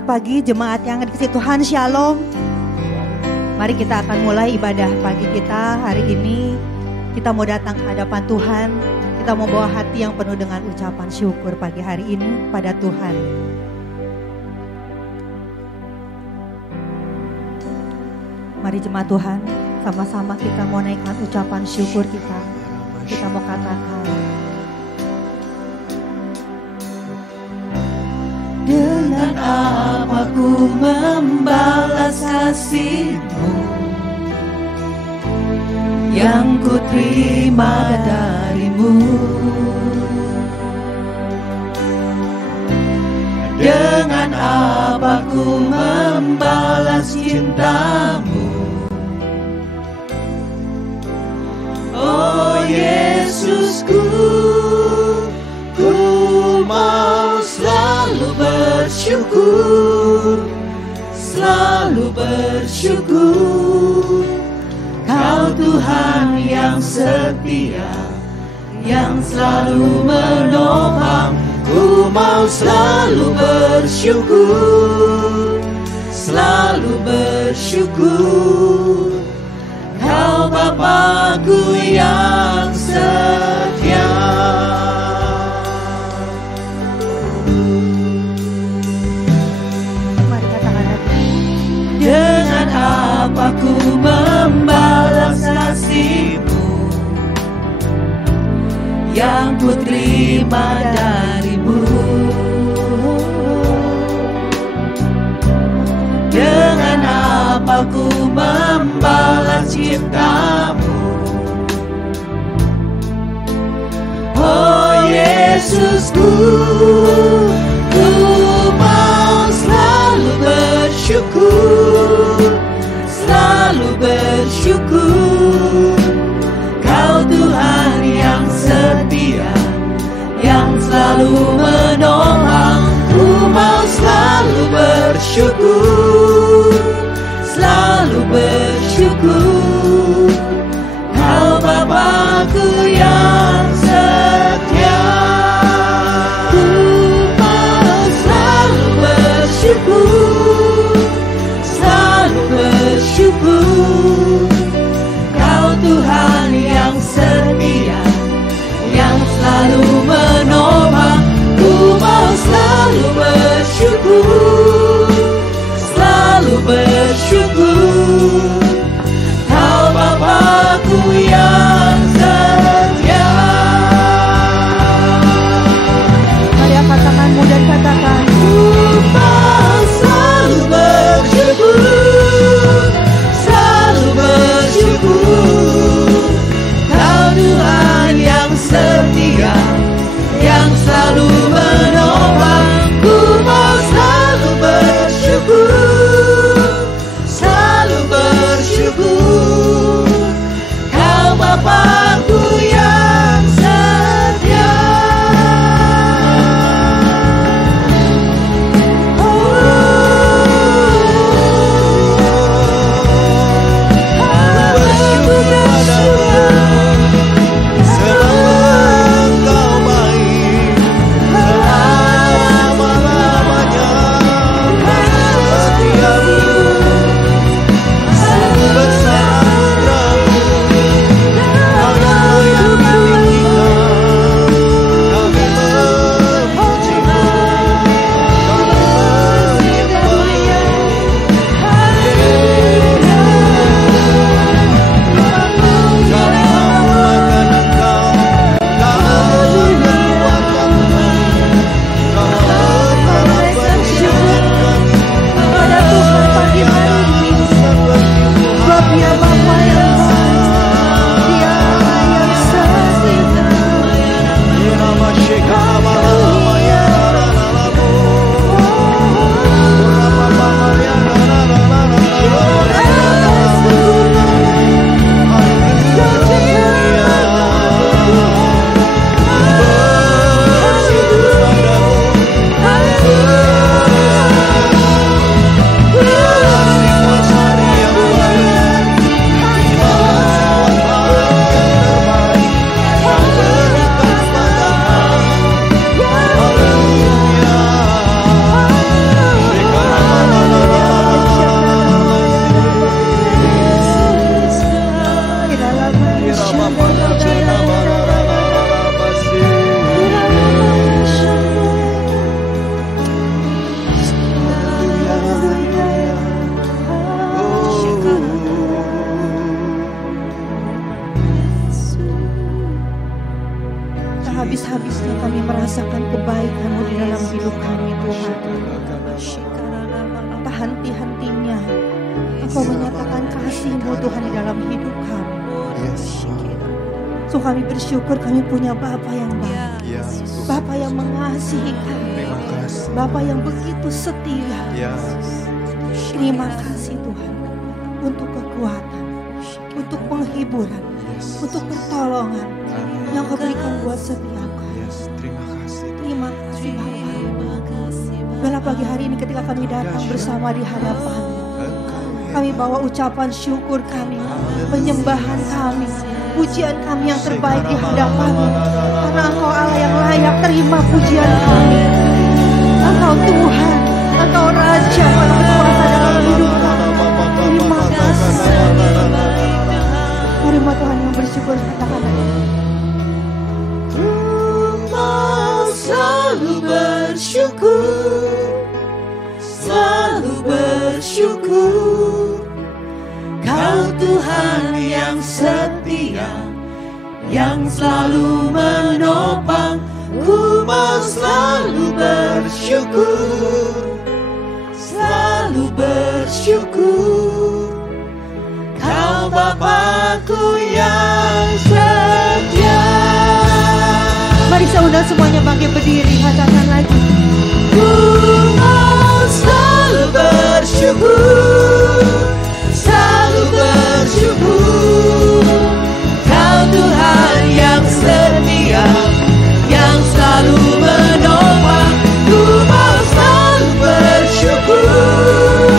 Selamat pagi jemaat yang dikasihi Tuhan, Shalom. Mari kita akan mulai ibadah pagi kita hari ini. Kita mau datang ke hadapan Tuhan. Kita mau bawa hati yang penuh dengan ucapan syukur pagi hari ini pada Tuhan. Mari jemaat Tuhan, sama-sama kita mau naikkan ucapan syukur kita. Kita mau katakan, dengan apa ku membalas kasih-Mu yang ku terima dari-Mu. Dengan apa ku membalas cinta-Mu, oh Yesusku. Ku mau selalu bersyukur, selalu bersyukur. Kau Tuhan yang setia, yang selalu menopang. Ku mau selalu bersyukur, selalu bersyukur. Kau Bapa-Ku yang setia. Dengan apa ku membalas kasih-Mu yang ku terima dari-Mu. Dengan apa ku membalas cinta-Mu, oh Yesusku. Ku mau selalu bersyukur, selalu bersyukur. Kau Tuhan yang setia, yang selalu menolong. Ku mau selalu bersyukur, selalu bersyukur. Kau Bapa-Ku yang setia. Ku mau selalu bersyukur, selalu bersyukur. Kau Tuhan yang setia, yang selalu menopang. Ku mau selalu bersyukur, selalu bersyukur. Kau Bapa-Ku yang setia. Mari angkat tanganmu dan katakan, ku mau selalu henti-hentinya Engkau menyatakan kasih-Mu Tuhan di dalam hidup kami. So kami bersyukur kami punya Bapa yang baik, Bapa yang mengasihi kami, Bapa yang begitu setia. Terima kasih Tuhan untuk kekuatan, untuk penghiburan, untuk pertolongan yang Kau berikan buat setiap kami. Terima kasih Bapa. Bela pagi hari ini ketika kami datang bersama di hadapan, kami bawa ucapan syukur kami, penyembahan kami, pujian kami yang terbaik di hadapan-Mu. Karena Engkau Allah yang layak terima pujian kami. Engkau Tuhan, Engkau Raja yang berkuasa dalam hidup kami. Terima kasih. Terima Tuhan yang bersyukur katakan. Selalu bersyukur, selalu bersyukur. Kau Tuhan yang setia, yang selalu menopang. Ku mau selalu bersyukur, selalu bersyukur. Kau Bapakku yang setia. Mari saya undang semuanya bangkit berdiri, katakan lagi. Ku mau selalu bersyukur, selalu bersyukur. Kau Tuhan yang setia, yang selalu menolong. Ku mau selalu bersyukur,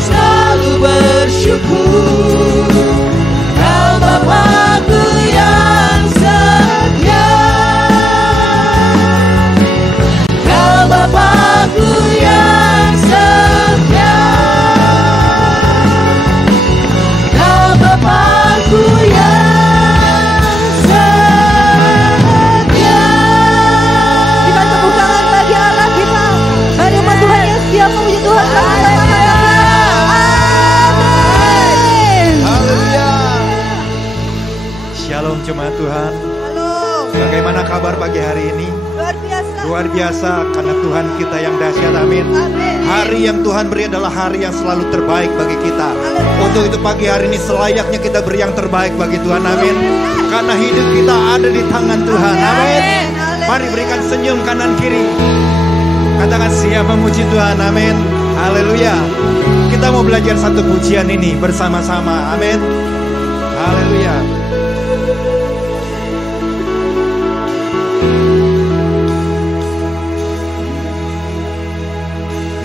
selalu bersyukur. Kau Bapakku yang setia, Kau Bapakku yang setia, Kau Bapakku yang setia. Kita tepuk tangan bagi Allah kita. Bagaimana Tuhan yang setia, memuji Tuhan. Amin. Haleluya. Shalom jemaat Tuhan. Halo. Bagaimana kabar pagi hari ini? Luar biasa. Luar biasa karena Tuhan kita yang dahsyat. Amin. Amin. Hari yang Tuhan beri adalah hari yang selalu terbaik bagi kita. Untuk itu pagi hari ini selayaknya kita beri yang terbaik bagi Tuhan. Amin. Karena hidup kita ada di tangan Tuhan. Amin. Mari berikan senyum kanan kiri. Katakan siap memuji Tuhan. Amin. Haleluya. Kita mau belajar satu pujian ini bersama-sama. Amin. Haleluya.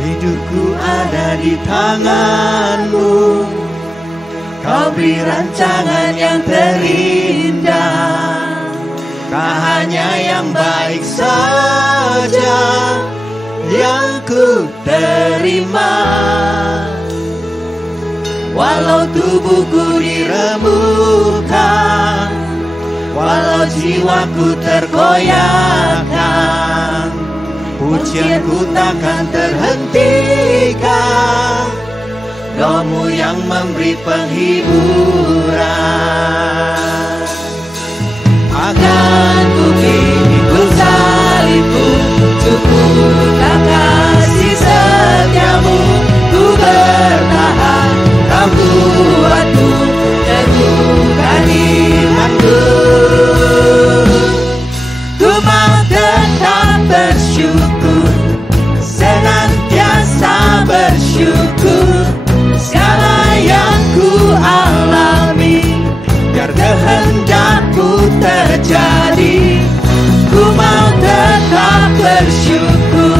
Hidupku ada di tangan-Mu. Kau beri rancangan yang terindah. Tak hanya yang baik saja yang ku terima. Walau tubuhku diremukkan, walau jiwaku terkoyakkan, pujianku takkan terhentikan. Roh-Mu yang memberi penghiburan. Akan ku pikul salibmu, cukupkan kasih setiamu. Ku bertahan, Kau kuatku, teguhkan imanku. Ku mau tetap bersyukur, senantiasa bersyukur. Segala yang ku alami, biar kehendak-Mu terjadi. Ku mau tetap bersyukur,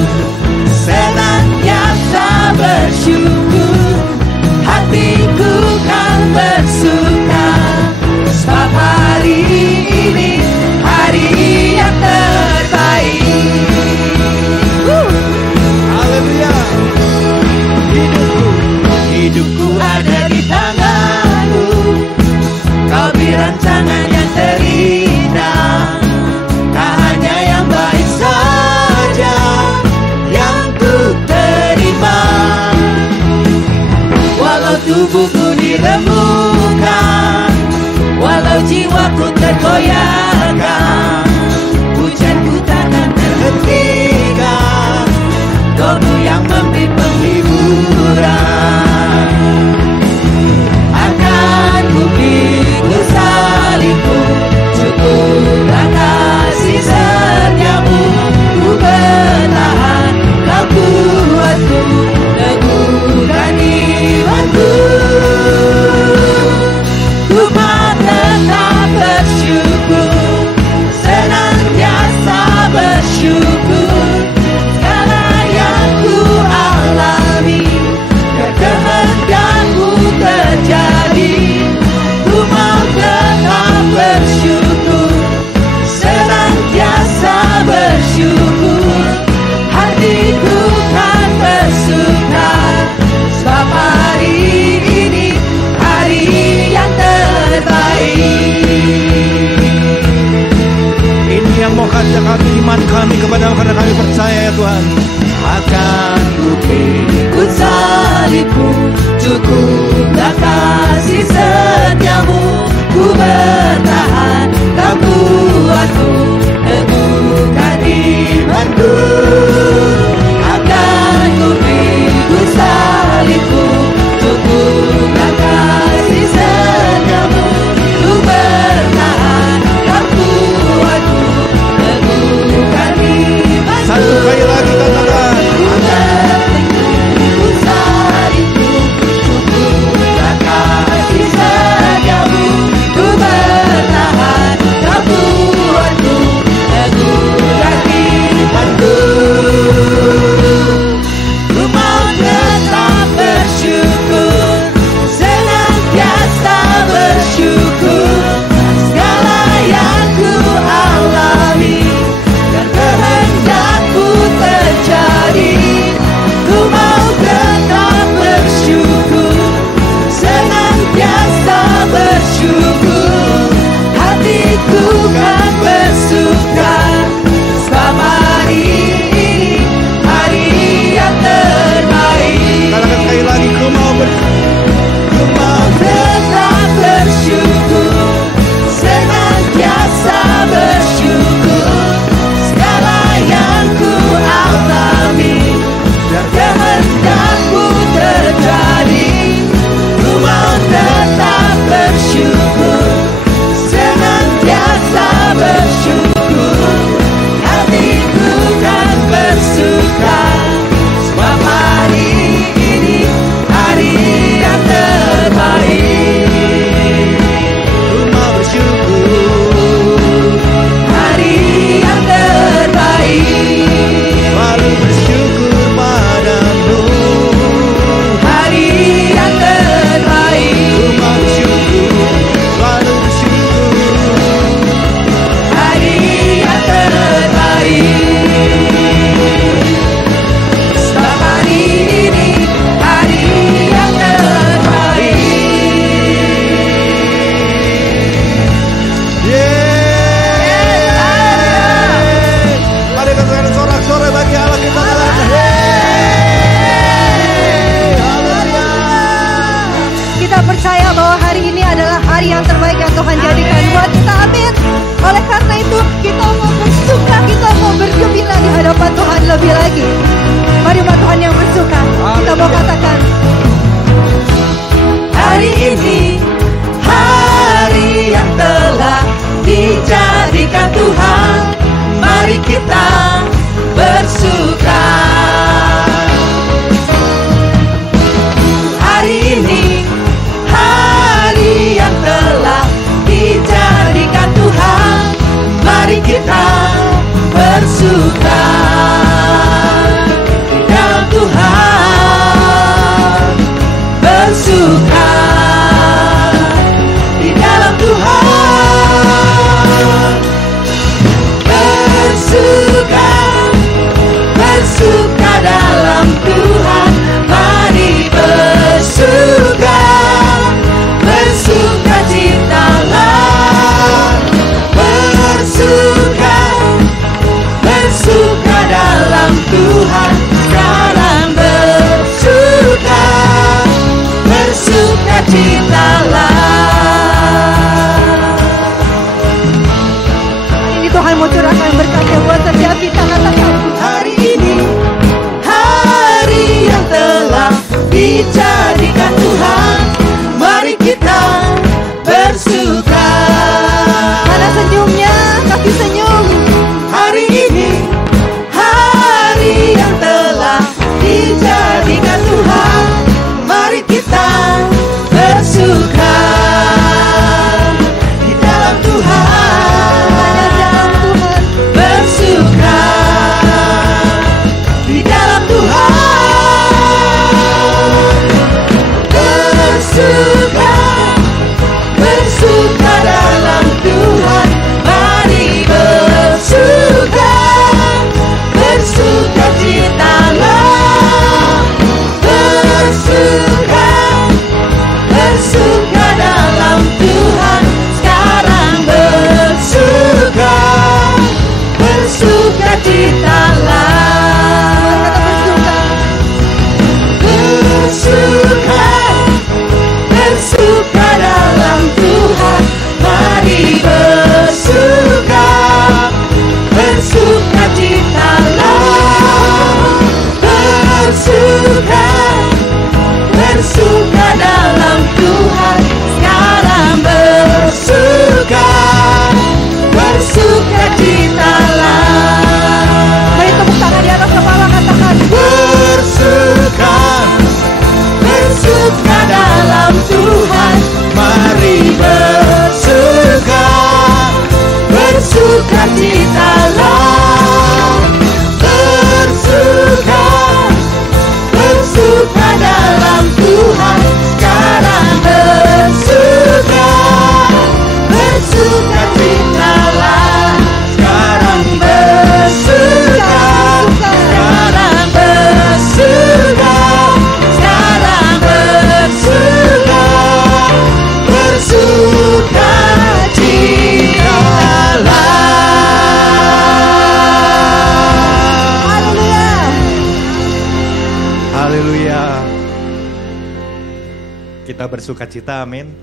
kita bersuka cita, amin.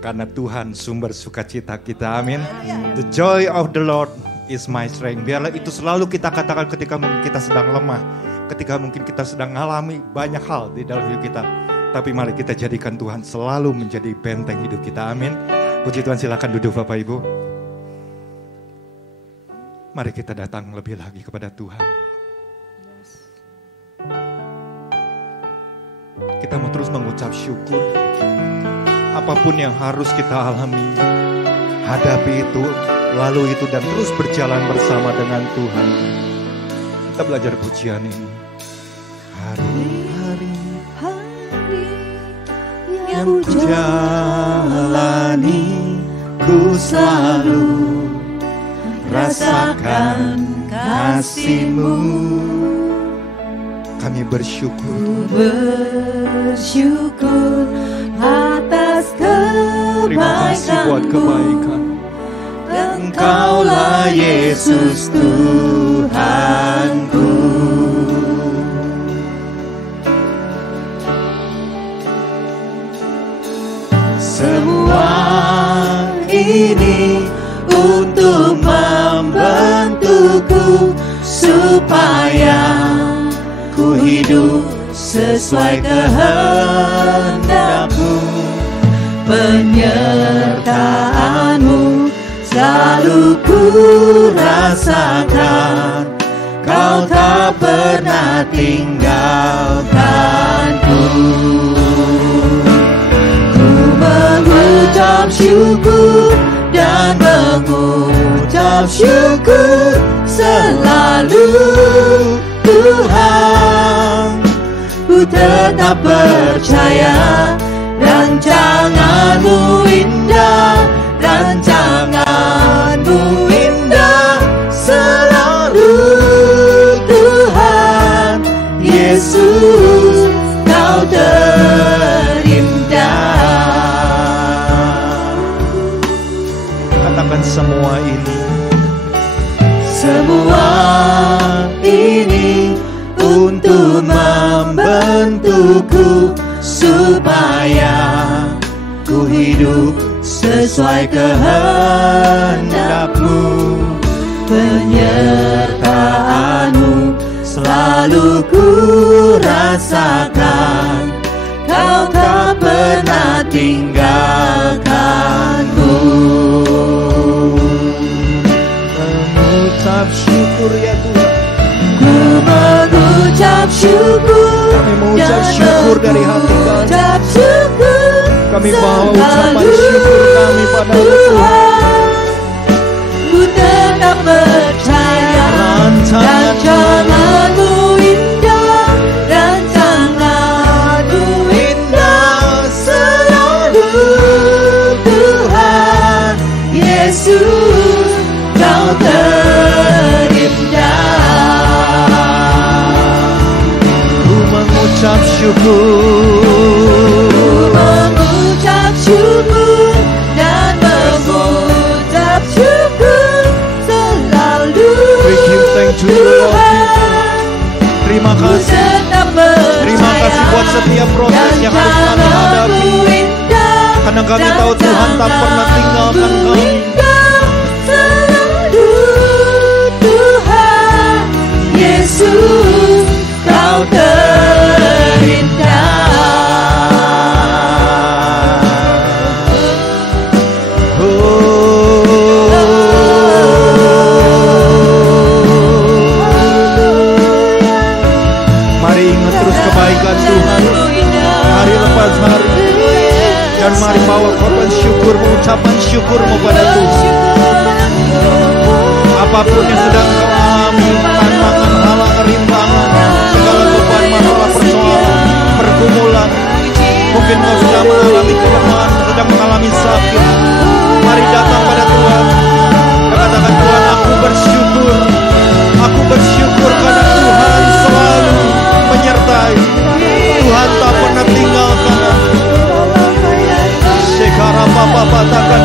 Karena Tuhan sumber sukacita kita, amin. The joy of the Lord is my strength. Biarlah itu selalu kita katakan ketika mungkin kita sedang lemah, ketika mungkin kita sedang mengalami banyak hal di dalam hidup kita. Tapi mari kita jadikan Tuhan selalu menjadi benteng hidup kita, amin. Puji Tuhan, silakan duduk Bapak Ibu. Mari kita datang lebih lagi kepada Tuhan. Kita mau terus mengucap syukur. Apapun yang harus kita alami, hadapi itu, lalu itu, dan terus berjalan bersama dengan Tuhan. Kita belajar pujian ini. Hari-hari yang ku jalani, ku selalu rasakan kasih-Mu. Kami bersyukur atas kebaikan. Terima kasih buat kebaikan. Engkaulah Yesus Tuhanku. Semua ini untuk membentukku supaya ku hidup sesuai kehendak-Mu. Penyertaan-Mu selalu ku rasakan. Kau tak pernah tinggalkanku. Ku mengucap syukur dan mengucap syukur selalu, Tuhan. Ku tetap percaya rancangan-Mu indah, rancangan-Mu indah selalu, Tuhan. Yesus, Kau terindah. Katakan semua ini. Semua ini untuk membentukku supaya ku hidup sesuai kehendak-Mu. Penyertaan-Mu selalu ku rasakan. Kau tak pernah tinggalkanku. Mengucap syukur ya Tuhan. Ku mengucap syukur. Kami mengucap syukur dari hati kami. Kami bawa ucapan syukur kami pada Tuhan. Ku tetap percaya rancangan-Mu indah, rancangan-Mu indah selalu, Tuhan. Yesus, Kau terindah. Ku mengucap syukur. Terima kasih. Terima kasih buat setiap proses yang harus kami hadapi. Karena kami tahu Tuhan tak pernah tinggalkan kami. Tuhan Yesus, Kau terindah. Kebaikan Tuhan hari lepas hari. Dan mari bawa korban syukur, ucapan syukur-Mu pada Tuhan. Apapun yang sedang kau alami, tantangan, halangan, rintangan, segala beban, masalah, persoalan, pergumulan, mungkin kau sudah mengalami kelemahan, sedang mengalami sakit. Mari datang pada Tuhan. Katakan, Tuhan, aku bersyukur. Aku bersyukur karena Tuhan selalu menyertai. Tuhan tak pernah tinggalkan aku. Sekarang Bapak katakan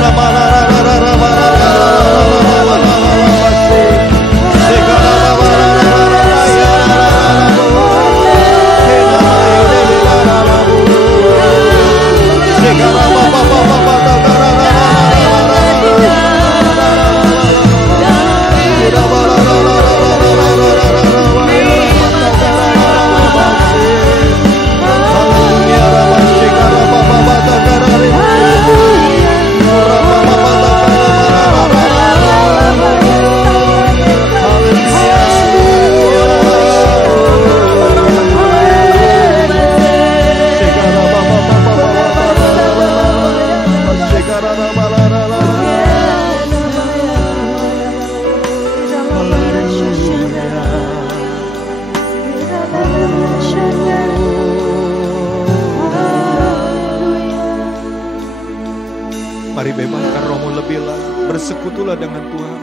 Mari bebaskan rohmu lebih lagi. Bersekutulah dengan Tuhan.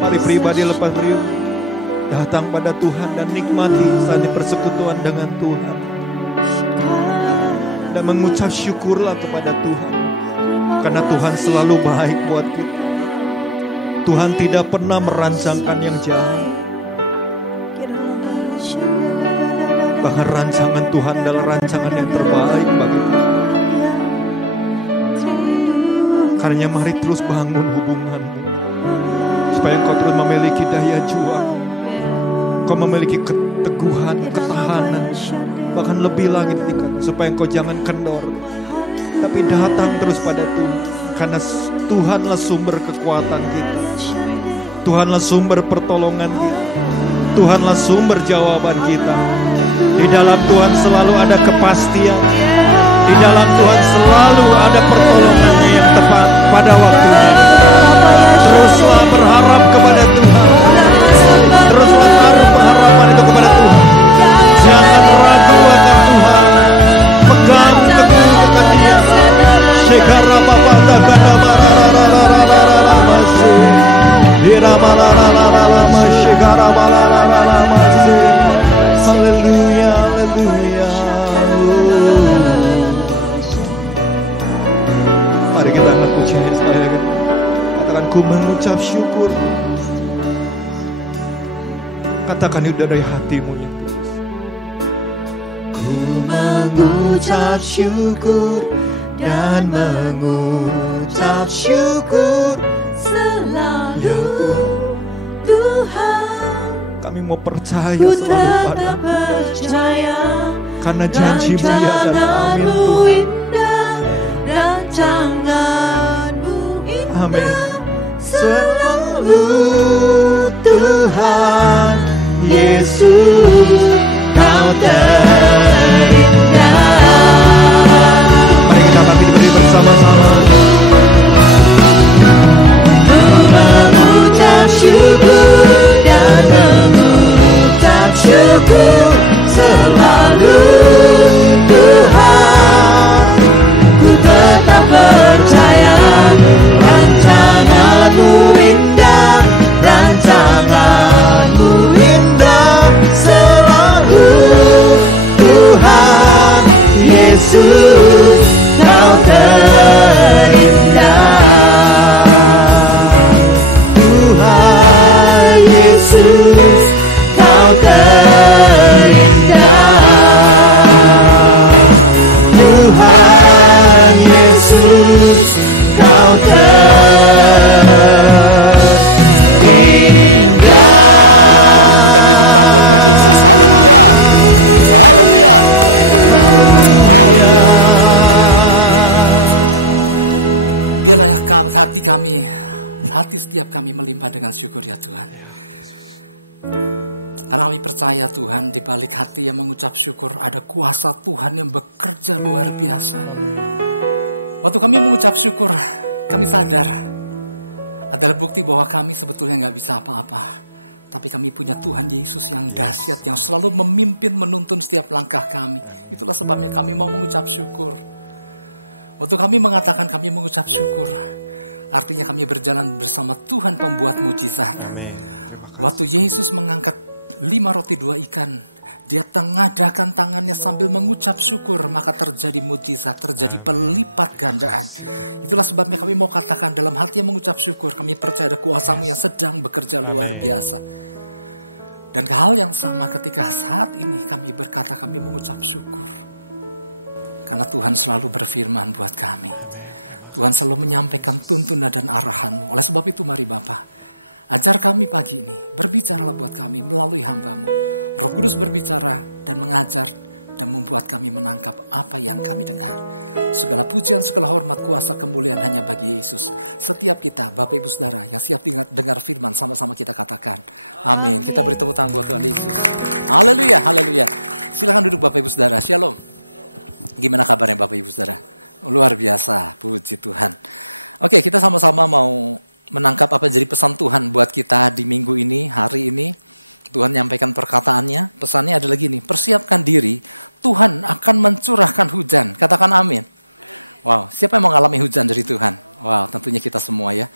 Mari pribadi lepas pribadi datang pada Tuhan dan nikmati saat persekutuan dengan Tuhan. Dan mengucap syukurlah kepada Tuhan. Karena Tuhan selalu baik buat kita. Tuhan tidak pernah merancangkan yang jahat. Bahkan rancangan Tuhan adalah rancangan yang terbaik bagi kita. Karena mari terus bangun hubunganmu. Supaya engkau terus memiliki daya juang. Engkau memiliki keteguhan, ketahanan. Bahkan lebih lagi tingkat. Supaya engkau jangan kendor. Tapi datang terus pada Tuhan. Karena Tuhanlah sumber kekuatan kita. Tuhanlah sumber pertolongan kita. Tuhanlah sumber jawaban kita. Di dalam Tuhan selalu ada kepastian. Di dalam Tuhan selalu ada pertolongannya yang tepat pada waktunya. Teruslah berharap kepada Tuhan. Teruslah taruh pengharapan itu kepada Tuhan. Jangan ragu akan Tuhan. Pegang teguh akan Dia. Shekara bapa dakana mararararararara masih. Diramararararara shekara mararararara masih. Haleluya, haleluya. Mari kita angkat pujian saya. Katakan ku mengucap syukur. Katakan itu dari hatimu yang tulus. Ku mengucap syukur dan mengucap syukur selalu Tuhan. Kami mau percaya Ku selalu tetap pada percaya karena janji-Mu ya dan amin Tuhan. Rancanganmu indah Amin. selalu Tuhan Yesus, Kau terindah. Mari kita kami berdiri bersama-sama. Ku mengucap syukur dan mengucap syukur selalu Tuhan. Ku tetap percaya rancangan-Mu indah, rancangan-Mu indah selalu Tuhan Yesus, Kau terindah. Tuhan Yesus, Kau terindah. Tuhan Yesus, Kau terindah. Kita beri tepuk tangan buat Tuhan Yesus. Haleluya. Haleluya. Haleluya. Biarlah hati kami, hati setiap kami melimpah dengan syukur ya Tuhan. Karena kami percaya Tuhan, di balik hati yang mengucap syukur ada kuasa Tuhan yang bekerja luar biasa. Waktu kami mengucap syukur, kami sadar adalah bukti bahwa kami sebetulnya nggak bisa apa-apa. Tapi kami punya Tuhan Yesus yang dahsyat, yang selalu memimpin, menuntun setiap langkah kami. Itulah sebabnya kami mau mengucap syukur. Waktu kami mengatakan kami mengucap syukur, artinya kami berjalan bersama Tuhan pembuat mujizat. Waktu Yesus mengangkat 5 roti 2 ikan, Dia tengadakan tangannya sambil mengucap syukur, maka terjadi mujizat, terjadi pelipat gandaan. Itulah sebabnya kami mau katakan dalam hati yang mengucap syukur, kami percaya ada kuasa-Mu yang sedang bekerja luar biasa. Dan hal yang sama ketika saat ini kami berkata kami mengucap syukur. Karena Tuhan selalu berfirman buat kami. Tuhan selalu menyampaikan tuntunan dan arahan-Mu. Oleh sebab itu mari Bapa, ajar kami pagi ini, berbicaralah buat kami melalui hamba-Mu. Roh Kudus berbicara dan mengajar dan membuat kami menangkap apa yang kami dengar. Segala pujian, segala hormat, kuasa, kemuliaan hanya bagi Yesus. Setiap kita, Bapak Ibu Saudara yang siap dengar firman, sama-sama kita katakan amin. Kita beri tepuk tangan buat Tuhan Yesus. Haleluya, haleluya. Silakan duduk Bapak Ibu Saudara. Shalom. Gimana kabarnya Bapak Ibu Saudara? Luar biasa, puji Tuhan. Oke, kita sama-sama mau menangkap apa jadi pesan Tuhan buat kita di minggu ini, hari ini. Tuhan menyampaikan perkataannya, pesannya adalah gini, persiapkan diri, Tuhan akan mencurahkan hujan. Katakan amin. Wow, siapa yang mengalami hujan dari Tuhan? Wow, tentunya kita semua ya.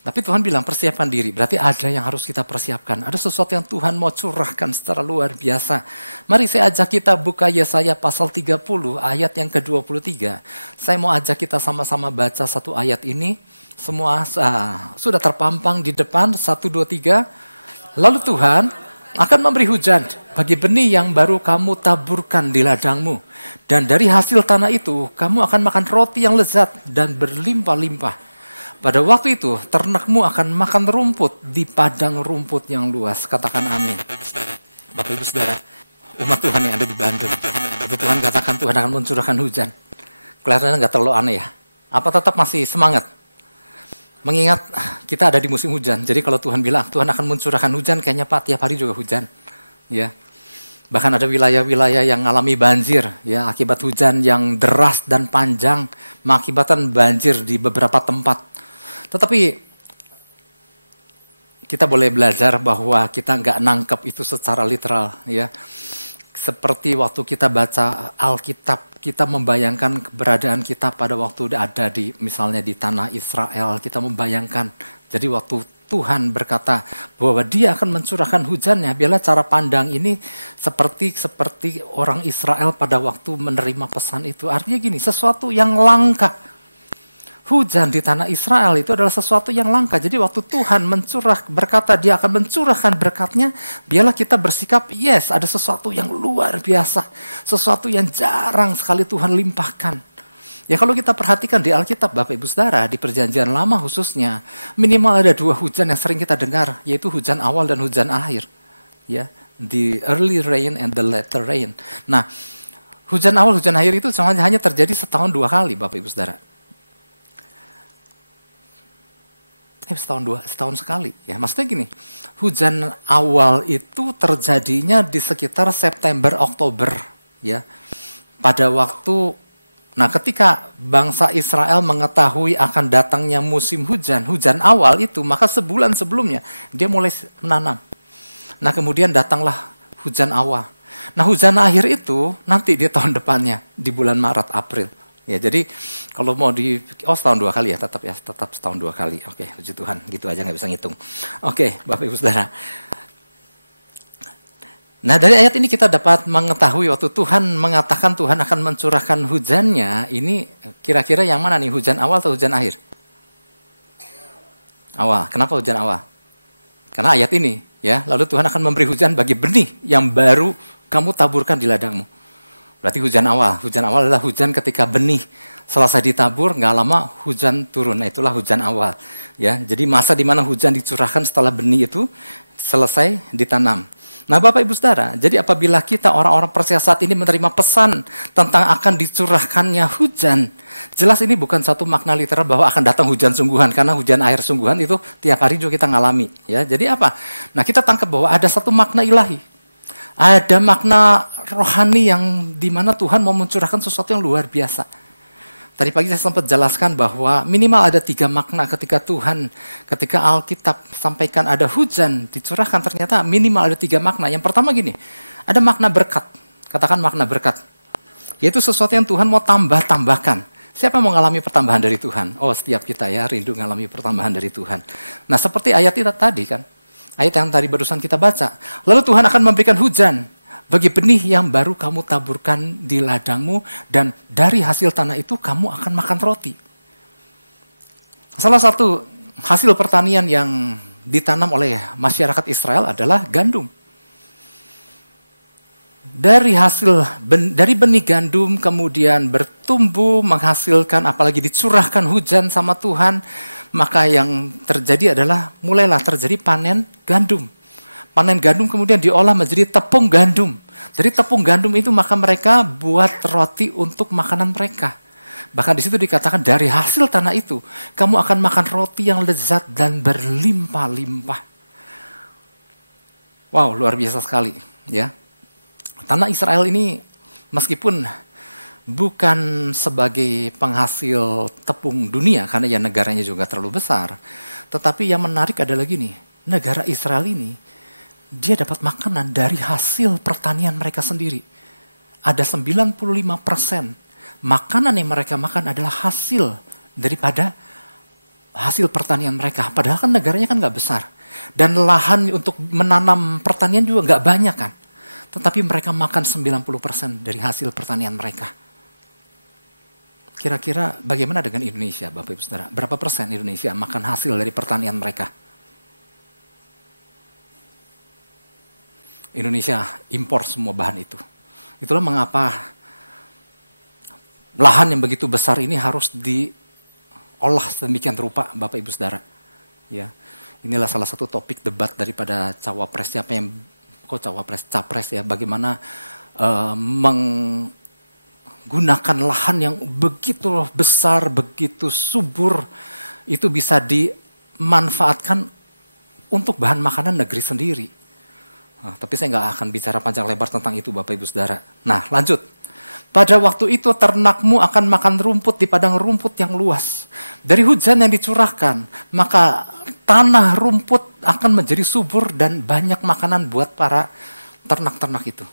Tapi Tuhan bilang persiapkan diri, berarti ada yang harus kita persiapkan. Ada sesuatu yang Tuhan mau curahkan secara luar biasa. Mari saya ajak kita buka Yesaya pasal 30 ayat yang ke-23. Saya mau ajak kita sama-sama baca satu ayat ini. Semua sudah terpampang di depan, 1, 2, 3. Lalu Tuhan akan memberi hujan bagi benih yang baru kamu taburkan di ladangmu. Dan dari hasil tanah itu, kamu akan makan roti yang lezat dan berlimpah-limpah. Pada waktu itu, ternakmu akan makan rumput di padang rumput yang luas. Katakan amin. Bapak Ibu Saudara, umat Tuhan yang ada di Bandung. Tapi Tuhan katakan Tuhan akan mencurahkan hujan. Kelihatannya nggak terlalu aneh ya. Apa tetap masih semangat? Mengingat kita ada di musim hujan. Jadi kalau Tuhan bilang Tuhan akan mencurahkan hujan, kayaknya Pak tiap hari juga hujan. Ya. Bahkan ada wilayah-wilayah yang mengalami banjir ya akibat hujan yang deras dan panjang, mengakibatkan banjir di beberapa tempat. Tetapi kita boleh belajar bahwa kita nggak nangkep itu secara literal ya. Seperti waktu kita baca Alkitab, kita membayangkan keberadaan kita pada waktu ada di misalnya di tanah Israel, kita membayangkan. Jadi waktu Tuhan berkata bahwa Dia akan mencurahkan hujannya, biarlah cara pandang ini seperti orang Israel pada waktu menerima pesan itu. Artinya gini, sesuatu yang langka. Hujan di tanah Israel itu adalah sesuatu yang langka. Jadi waktu Tuhan berkata Dia akan mencurahkan berkatnya, biarlah kita bersikap, yes, ada sesuatu yang luar biasa. Sesuatu yang jarang sekali Tuhan limpahkan. Ya kalau kita perhatikan di Alkitab, Bapak Ibu Saudara, di Perjanjian Lama khususnya, minimal ada 2 hujan yang sering kita dengar, yaitu hujan awal dan hujan akhir. Ya, the early rain and the later rain. Nah, hujan awal, hujan akhir itu hanya terjadi setahun 2 kali, Bapak Ibu Saudara. Setahun sekali. Ya, maksudnya gini, hujan awal itu terjadinya di sekitar September, Oktober. Ya, pada waktu, ketika bangsa Israel mengetahui akan datangnya musim hujan awal itu, maka sebulan sebelumnya dia mulai menanam. Nah, kemudian datanglah hujan awal. Nah, hujan akhir itu nanti di tahun depannya, di bulan Maret, April. Ya, jadi kalau mau setahun 2 kali ya, tetap setahun 2 kali. Oke, puji Tuhan, gitu aja nggak bisa ngitung. Oke, Bapak Ibu Saudara. Nah, dari ayat ini kita dapat mengetahui waktu Tuhan mengatakan Tuhan akan mencurahkan hujannya, ini kira-kira yang mana nih, hujan awal atau hujan akhir? Awal. Kenapa hujan awal? Karena ayat ini, ya, lalu Tuhan akan memberi hujan bagi benih yang baru kamu taburkan di ladangmu. Berarti hujan awal. Hujan awal adalah hujan ketika benih selesai ditabur, nggak lama hujan turun. Nah, itulah hujan awal. Ya, jadi masa di mana hujan dicurahkan setelah benih itu selesai ditanam. Nah, Bapak Ibu Saudara, jadi apabila kita orang-orang percaya saat ini menerima pesan tentang akan dicurahkannya hujan, jelas ini bukan satu makna literal bahwa akan datang hujan sungguhan, karena hujan air sungguhan itu tiap hari juga kita ngalami. Ya, jadi apa? Nah, kita tangkap bahwa ada satu makna ilahi. Ada makna rohani yang dimana Tuhan mau mencurahkan sesuatu yang luar biasa. Tadi pagi saya sempat jelaskan bahwa minimal ada 3 makna ketika Alkitab sampaikan ada hujan dicurahkan, ternyata minimal ada 3 makna. Yang pertama gini, ada makna berkat. Katakan makna berkat. Yaitu sesuatu yang Tuhan mau tambahkan. Siapa yang mau mengalami pertambahan dari Tuhan? Oh, setiap kita ya rindu mengalami pertambahan dari Tuhan. Nah, seperti ayat itu tadi kan. Ayat yang tadi barusan kita baca. Lalu Tuhan akan memberikan hujan bagi benih yang baru kamu taburkan di ladangmu, dan dari hasil tanah itu kamu akan makan roti. Salah satu hasil pertanian yang ditanam oleh masyarakat Israel adalah gandum. Dari benih gandum kemudian bertumbuh, menghasilkan, apalagi dicurahkan hujan sama Tuhan, maka yang terjadi adalah mulailah terjadi panen gandum. Panen gandum kemudian diolah menjadi tepung gandum. Dari tepung gandum itu maka mereka buat roti untuk makanan mereka. Bahkan di situ dikatakan dari hasil tanah itu kamu akan makan roti yang lezat dan berlimpah-limpah. Wow, luar biasa sekali, ya. Tanah Israel ini meskipun bukan sebagai penghasil tepung dunia, karena ya negaranya juga terlalu besar. Tetapi yang menarik adalah gini, negara Israel ini, dia dapat makanan dari hasil pertanian mereka sendiri. Ada 95% makanan yang mereka makan adalah hasil daripada hasil pertanian mereka. Padahal kan negaranya kan nggak besar. Dan lahan untuk menanam pertanian juga nggak banyak kan. Tetapi mereka makan 90% dari hasil pertanian mereka. Kira-kira bagaimana dengan Indonesia, Bapak Ibu Saudara? Berapa persen Indonesia makan hasil dari pertanian mereka? Indonesia impor semua bahan itu. Itulah mengapa lahan yang begitu besar ini harus diolah sedemikian rupa, Bapak Ibu Saudara. Ya, inilah salah satu topik debat daripada cawapres, capres ya, bagaimana menggunakan lahan yang begitu besar, begitu subur, itu bisa dimanfaatkan untuk bahan makanan negeri sendiri. Nah, tapi saya nggak akan bicara panjang lebar tentang itu, Bapak Ibu Saudara. Nah, lanjut. Pada waktu itu ternakmu akan makan rumput di padang rumput yang luas. Dari hujan yang dicurahkan, maka tanah rumput akan menjadi subur dan banyak makanan buat para ternak-ternak itu.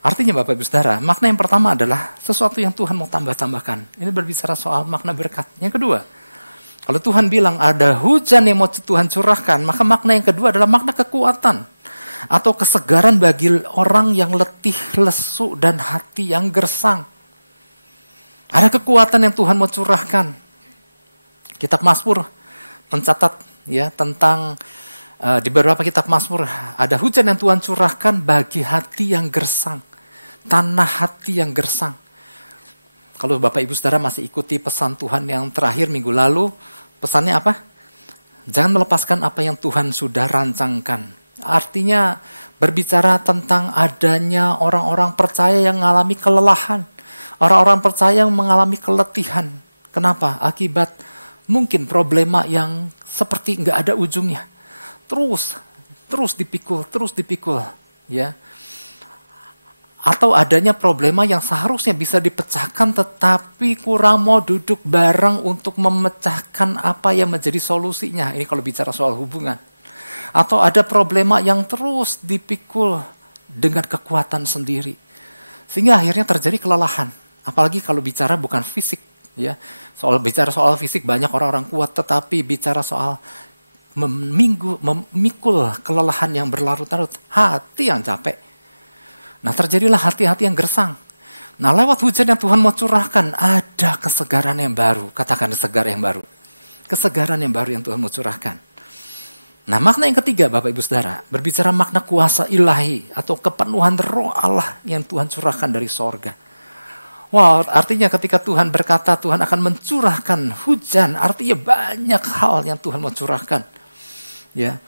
Artinya Bapak Ibu Saudara, makna yang pertama adalah sesuatu yang Tuhan mau tambah-tambahkan. Ini berbicara soal makna berkat. Yang kedua, kalau Tuhan bilang ada hujan yang mau Tuhan curahkan, maka makna yang kedua adalah makna kekuatan. Atau kesegaran bagi orang yang letih, lesu, dan hati yang gersang. Ada kekuatan yang Tuhan mau curahkan. Kitab Mazmur mencatat ya tentang di beberapa kitab Mazmur ada hujan yang Tuhan curahkan bagi hati yang gersang, tanah hati yang gersang. Kalau Bapak Ibu Saudara masih ikuti pesan Tuhan yang terakhir minggu lalu, pesannya apa? Jangan melepaskan apa yang Tuhan sudah rancangkan. Artinya berbicara tentang adanya orang-orang percaya yang mengalami kelelahan. Orang-orang percaya yang mengalami keletihan. Kenapa? Akibat mungkin problema yang seperti nggak ada ujungnya. Terus dipikul. Ya. Atau adanya problema yang seharusnya bisa dipecahkan tetapi kurang mau duduk bareng untuk memecahkan apa yang menjadi solusinya. Ini kalau bicara soal hubungan. Atau ada problema yang terus dipikul dengan kekuatan sendiri. Sehingga akhirnya terjadi kelelahan. Apalagi kalau bicara bukan fisik. Ya. Bicara soal fisik banyak orang-orang kuat. Tetapi bicara soal memikul kelelahan yang berlarut-larut. Hati yang capek. Nah terjadilah hati-hati yang gersang. Nah lewat hujan yang Tuhan mau curahkan. Ada kesegaran yang baru. Katakan segar yang baru. Kesegaran yang baru yang Tuhan mau curahkan. Nah makna yang ketiga Bapak Ibu Saudara, berbicara makna kuasa ilahi atau kepenuhan roh Allah yang Tuhan curahkan dari sorga. Wow, artinya ketika Tuhan berkata Tuhan akan mencurahkan hujan, artinya banyak hal yang Tuhan mau curahkan. Ya,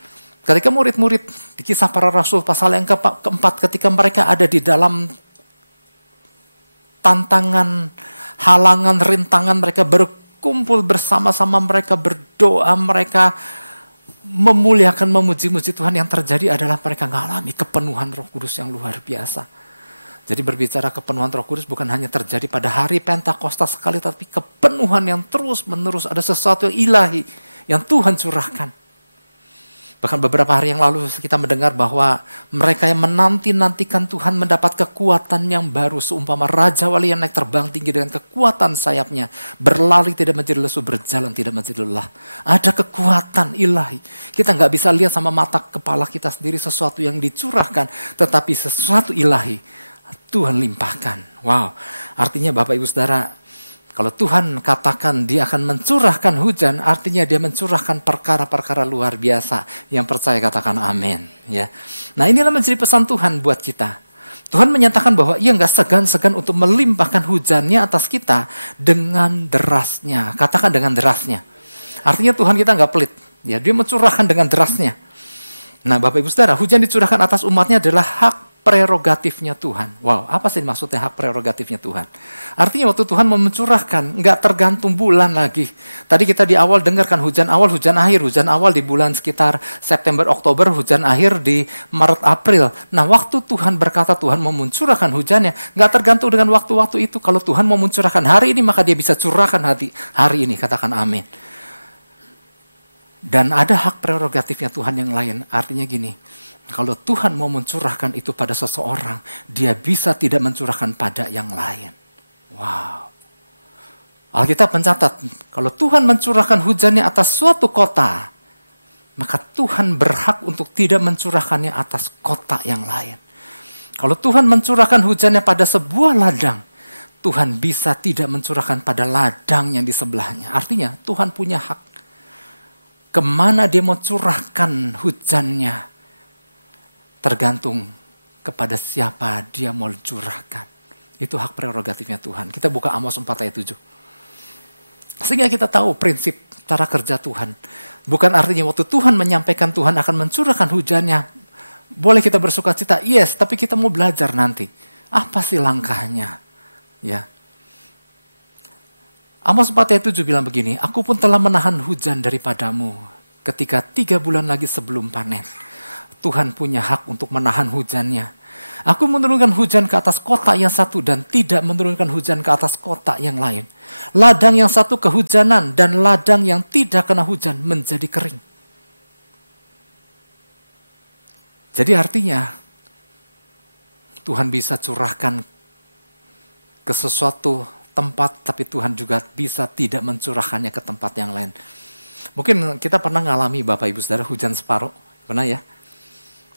ketika murid-murid di Kisah Para Rasul pasal yang keempat, ketika mereka ada di dalam tantangan, halangan, rintangan, mereka berkumpul bersama-sama, mereka berdoa, mereka memuliakan, memuji-muji Tuhan, yang terjadi adalah mereka mengalami kepenuhan Roh Kudus yang luar biasa. Jadi berbicara kepenuhan Roh Kudus bukan hanya terjadi pada hari Pentakosta sekali, tapi kepenuhan yang terus-menerus, ada sesuatu yang ilahi yang Tuhan curahkan. Bahkan beberapa hari yang lalu kita mendengar bahwa mereka yang menanti-nantikan Tuhan mendapat kekuatan yang baru, seumpama Raja Wali yang naik terbang tinggi dengan kekuatan sayapnya, berlari tidak menjadi lesu, berjalan tidak menjadi lelah. Ada kekuatan ilahi. Kita nggak bisa lihat sama mata kepala kita sendiri sesuatu yang dicurahkan, tetapi sesuatu ilahi Tuhan limpahkan. Wow, artinya Bapak Ibu Saudara, kalau Tuhan katakan dia akan mencurahkan hujan, artinya dia mencurahkan perkara-perkara luar biasa. Yang percaya katakan amin. Ya. Nah inilah menjadi pesan Tuhan buat kita. Tuhan menyatakan bahwa ia nggak segan-segan untuk melimpahkan hujannya atas kita dengan derasnya. Katakan dengan derasnya. Artinya Tuhan kita nggak pelit. Ya, dia mencurahkan dengan derasnya. Nah Bapak Ibu Saudara, hujan dicurahkan atas umatnya adalah hak prerogatifnya Tuhan. Wow, apa sih maksudnya hak prerogatifnya Tuhan? Artinya waktu Tuhan mau mencurahkan, nggak tergantung bulan lagi. Tadi kita di awal dengarkan hujan awal, hujan akhir. Hujan awal di bulan sekitar September, Oktober, hujan akhir di Maret, April. Nah waktu Tuhan berkata Tuhan mau mencurahkan hujannya, nggak tergantung dengan waktu-waktu itu. Kalau Tuhan mau mencurahkan hari ini, maka dia bisa curahkan hari ini. Katakan amin. Dan ada hak prerogatifnya Tuhan yang lain. Artinya gini, kalau Tuhan mau mencurahkan itu pada seseorang, dia bisa tidak mencurahkan pada yang lain. Wow. Alkitab mencatat, kalau Tuhan mencurahkan hujannya atas suatu kota, maka Tuhan berhak untuk tidak mencurahkannya atas kota yang lain. Kalau Tuhan mencurahkan hujannya pada sebuah ladang, Tuhan bisa tidak mencurahkan pada ladang yang di sebelahnya. Artinya Tuhan punya hak. Kemana dia mau curahkan hujannya, tergantung kepada siapa dia mau curahkan. Itu hak prerogatifnya Tuhan. Kita buka Amos 4 ayat 7. Sehingga kita tahu prinsip cara kerja Tuhan. Bukan artinya waktu Tuhan menyampaikan Tuhan akan mencurahkan hujannya, boleh kita bersuka cita, yes, tapi kita mau belajar nanti. Apa sih langkahnya? Ya. Amos 4 ayat 7 bilang begini, aku pun telah menahan hujan daripadamu ketika 3 bulan lagi sebelum panen. Tuhan punya hak untuk menahan hujannya. Aku menurunkan hujan ke atas kota yang satu dan tidak menurunkan hujan ke atas kota yang lain. Ladang yang satu kehujanan dan ladang yang tidak kena hujan menjadi kering. Jadi artinya Tuhan bisa curahkan ke sesuatu tempat, tapi Tuhan juga bisa tidak mencurahkannya ke tempat yang lain. Mungkin kita pernah ngalami Bapak Ibu Saudara hujan separuh, pernah ya?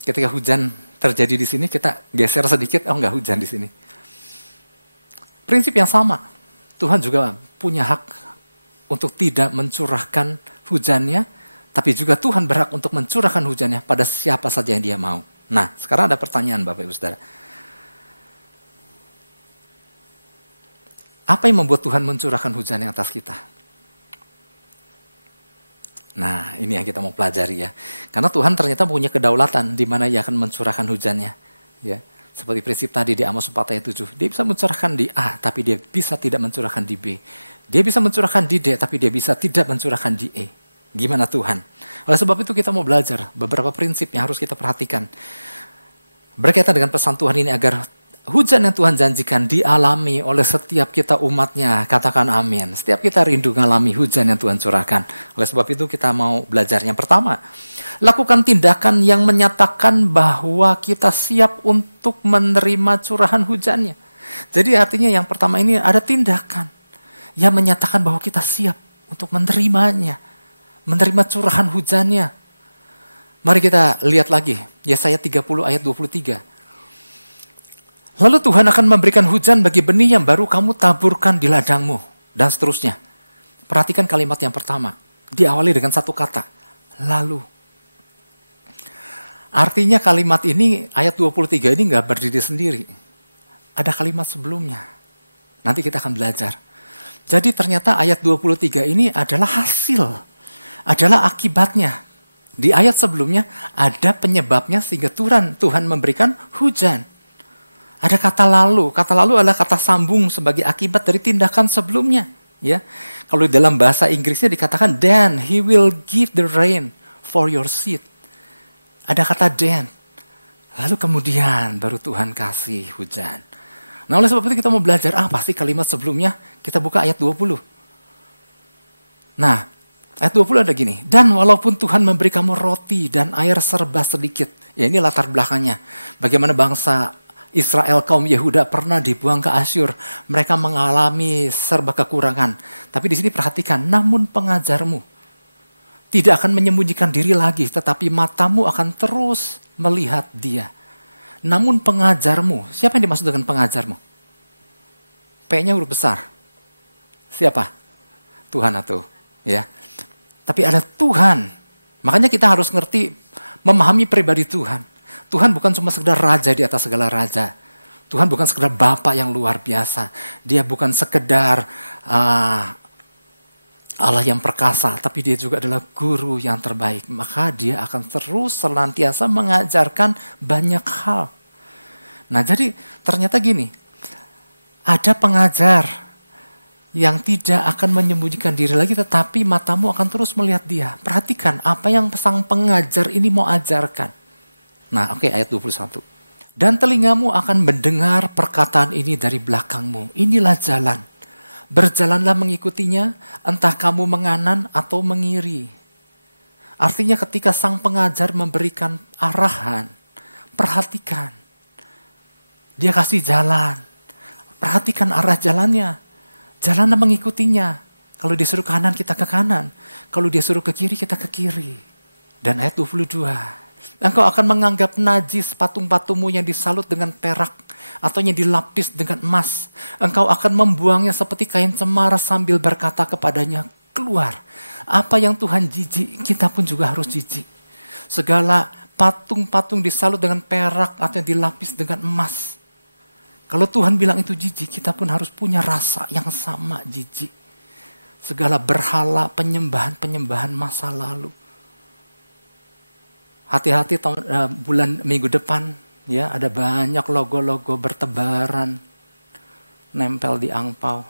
Ketika hujan terjadi di sini, kita geser sedikit, oh enggak hujan di sini. Prinsip yang sama, Tuhan juga punya hak untuk tidak mencurahkan hujannya, tapi juga Tuhan berhak untuk mencurahkan hujannya pada siapa saja yang dia mau. Nah, sekarang ada pertanyaan Bapak Ibu Saudara. Apa yang membuat Tuhan mencurahkan hujannya atas kita? Nah, ini yang kita mau pelajari ya. Karena Tuhan ternyata punya kedaulatan di mana Ia akan mencurahkan hujannya. Ya, seperti prinsip tadi di Amos 4 ayat 7. Dia bisa mencurahkan di A, tapi dia bisa tidak mencurahkan di B. Dia bisa mencurahkan di D, tapi dia bisa tidak mencurahkan di E. Gimana Tuhan? Oleh sebab itu kita mau belajar beberapa prinsip yang harus kita perhatikan. Berkaitan dengan pesan Tuhan ini agar hujan yang Tuhan janjikan dialami oleh setiap kita umatnya. Katakan amin. Setiap kita rindu mengalami hujan yang Tuhan curahkan. Oleh sebab itu kita mau belajar. Yang pertama, lakukan tindakan yang menyatakan bahwa kita siap untuk menerima curahan hujannya. Jadi artinya yang pertama ini ada tindakan yang menyatakan bahwa kita siap untuk menerimanya. Menerima curahan hujannya. Mari kita lihat lagi. Yesaya 30 ayat 23. Lalu Tuhan akan memberikan hujan bagi benih yang baru kamu taburkan di ladangmu. Dan seterusnya. Perhatikan kalimat yang pertama. Diawali dengan satu kata. Lalu. Artinya kalimat ini, ayat 23 ini gak berdiri sendiri. Ada kalimat sebelumnya. Nanti kita akan belajar. Jadi ternyata ayat 23 ini adalah hasil. Adalah akibatnya. Di ayat sebelumnya ada penyebabnya sehingga Tuhan memberikan hujan. Ada kata lalu adalah kata sambung sebagai akibat dari tindakan sebelumnya. Ya, kalau dalam bahasa Inggrisnya dikatakan, then he will give the rain for your seed. Ada kata then. Lalu kemudian baru Tuhan kasih hujan. Nah oleh sebab itu kita mau belajar apa sih kalimat sebelumnya? Kita buka ayat 20. Nah, ayat 20 ada gini. Dan walaupun Tuhan memberi kamu roti dan air serba sedikit. Ya ini latar belakangnya. Bagaimana bangsa Israel kaum Yehuda pernah dibuang ke Asyur. Mereka mengalami serba kekurangan. Tapi di sini perhatikan, namun pengajarmu tidak akan menyembunyikan diri lagi, tetapi matamu akan terus melihat dia. Namun pengajarmu, siapa yang dimaksud dengan pengajarmu? P-nya huruf besar. Siapa? Tuhan atau ya. Tapi ada Tuhan. Makanya kita harus ngerti, memahami pribadi Tuhan. Tuhan bukan cuma sekedar raja di atas segala raja. Tuhan bukan sekedar Bapa yang luar biasa. Dia bukan sekedar Allah yang perkasa, tapi dia juga adalah guru yang terbaik. Maka dia akan terus senantiasa mengajarkan banyak hal. Nah jadi ternyata gini, ada pengajar yang tidak akan menyembunyikan diri lagi, tetapi matamu akan terus melihat dia. Perhatikan apa yang sang pengajar ini mau ajarkan. Nah, oke, ayat 21. Dan telingamu akan mendengar perkataan ini dari belakangmu. Inilah jalan. Berjalanlah mengikutinya, entah kamu menganan atau mengiri. Artinya ketika sang pengajar memberikan arahan, perhatikan. Dia kasih jalan. Perhatikan arah jalannya. Jalannya mengikutinya. Kalau dia suruh ke kanan, kita ke kanan. Kalau dia suruh ke kiri, kita ke kiri. Dan ayat 22. Engkau akan menganggap najis patung-patungmu yang disalut dengan perak atau yang dilapis dengan emas. Engkau akan membuangnya seperti kain cemara sambil berkata kepadanya, keluar. Apa yang Tuhan jijik, kita pun juga harus jijik. Segala patung-patung disalut dengan perak atau yang dilapis dengan emas. Kalau Tuhan bilang itu jijik, kita pun harus punya rasa yang sama jijik. Segala berhala, penyembahan-penyembahan masa lalu. Hati-hati bulan minggu depan, ya ada banyak logo-logo bertebaran, nempel di angpau.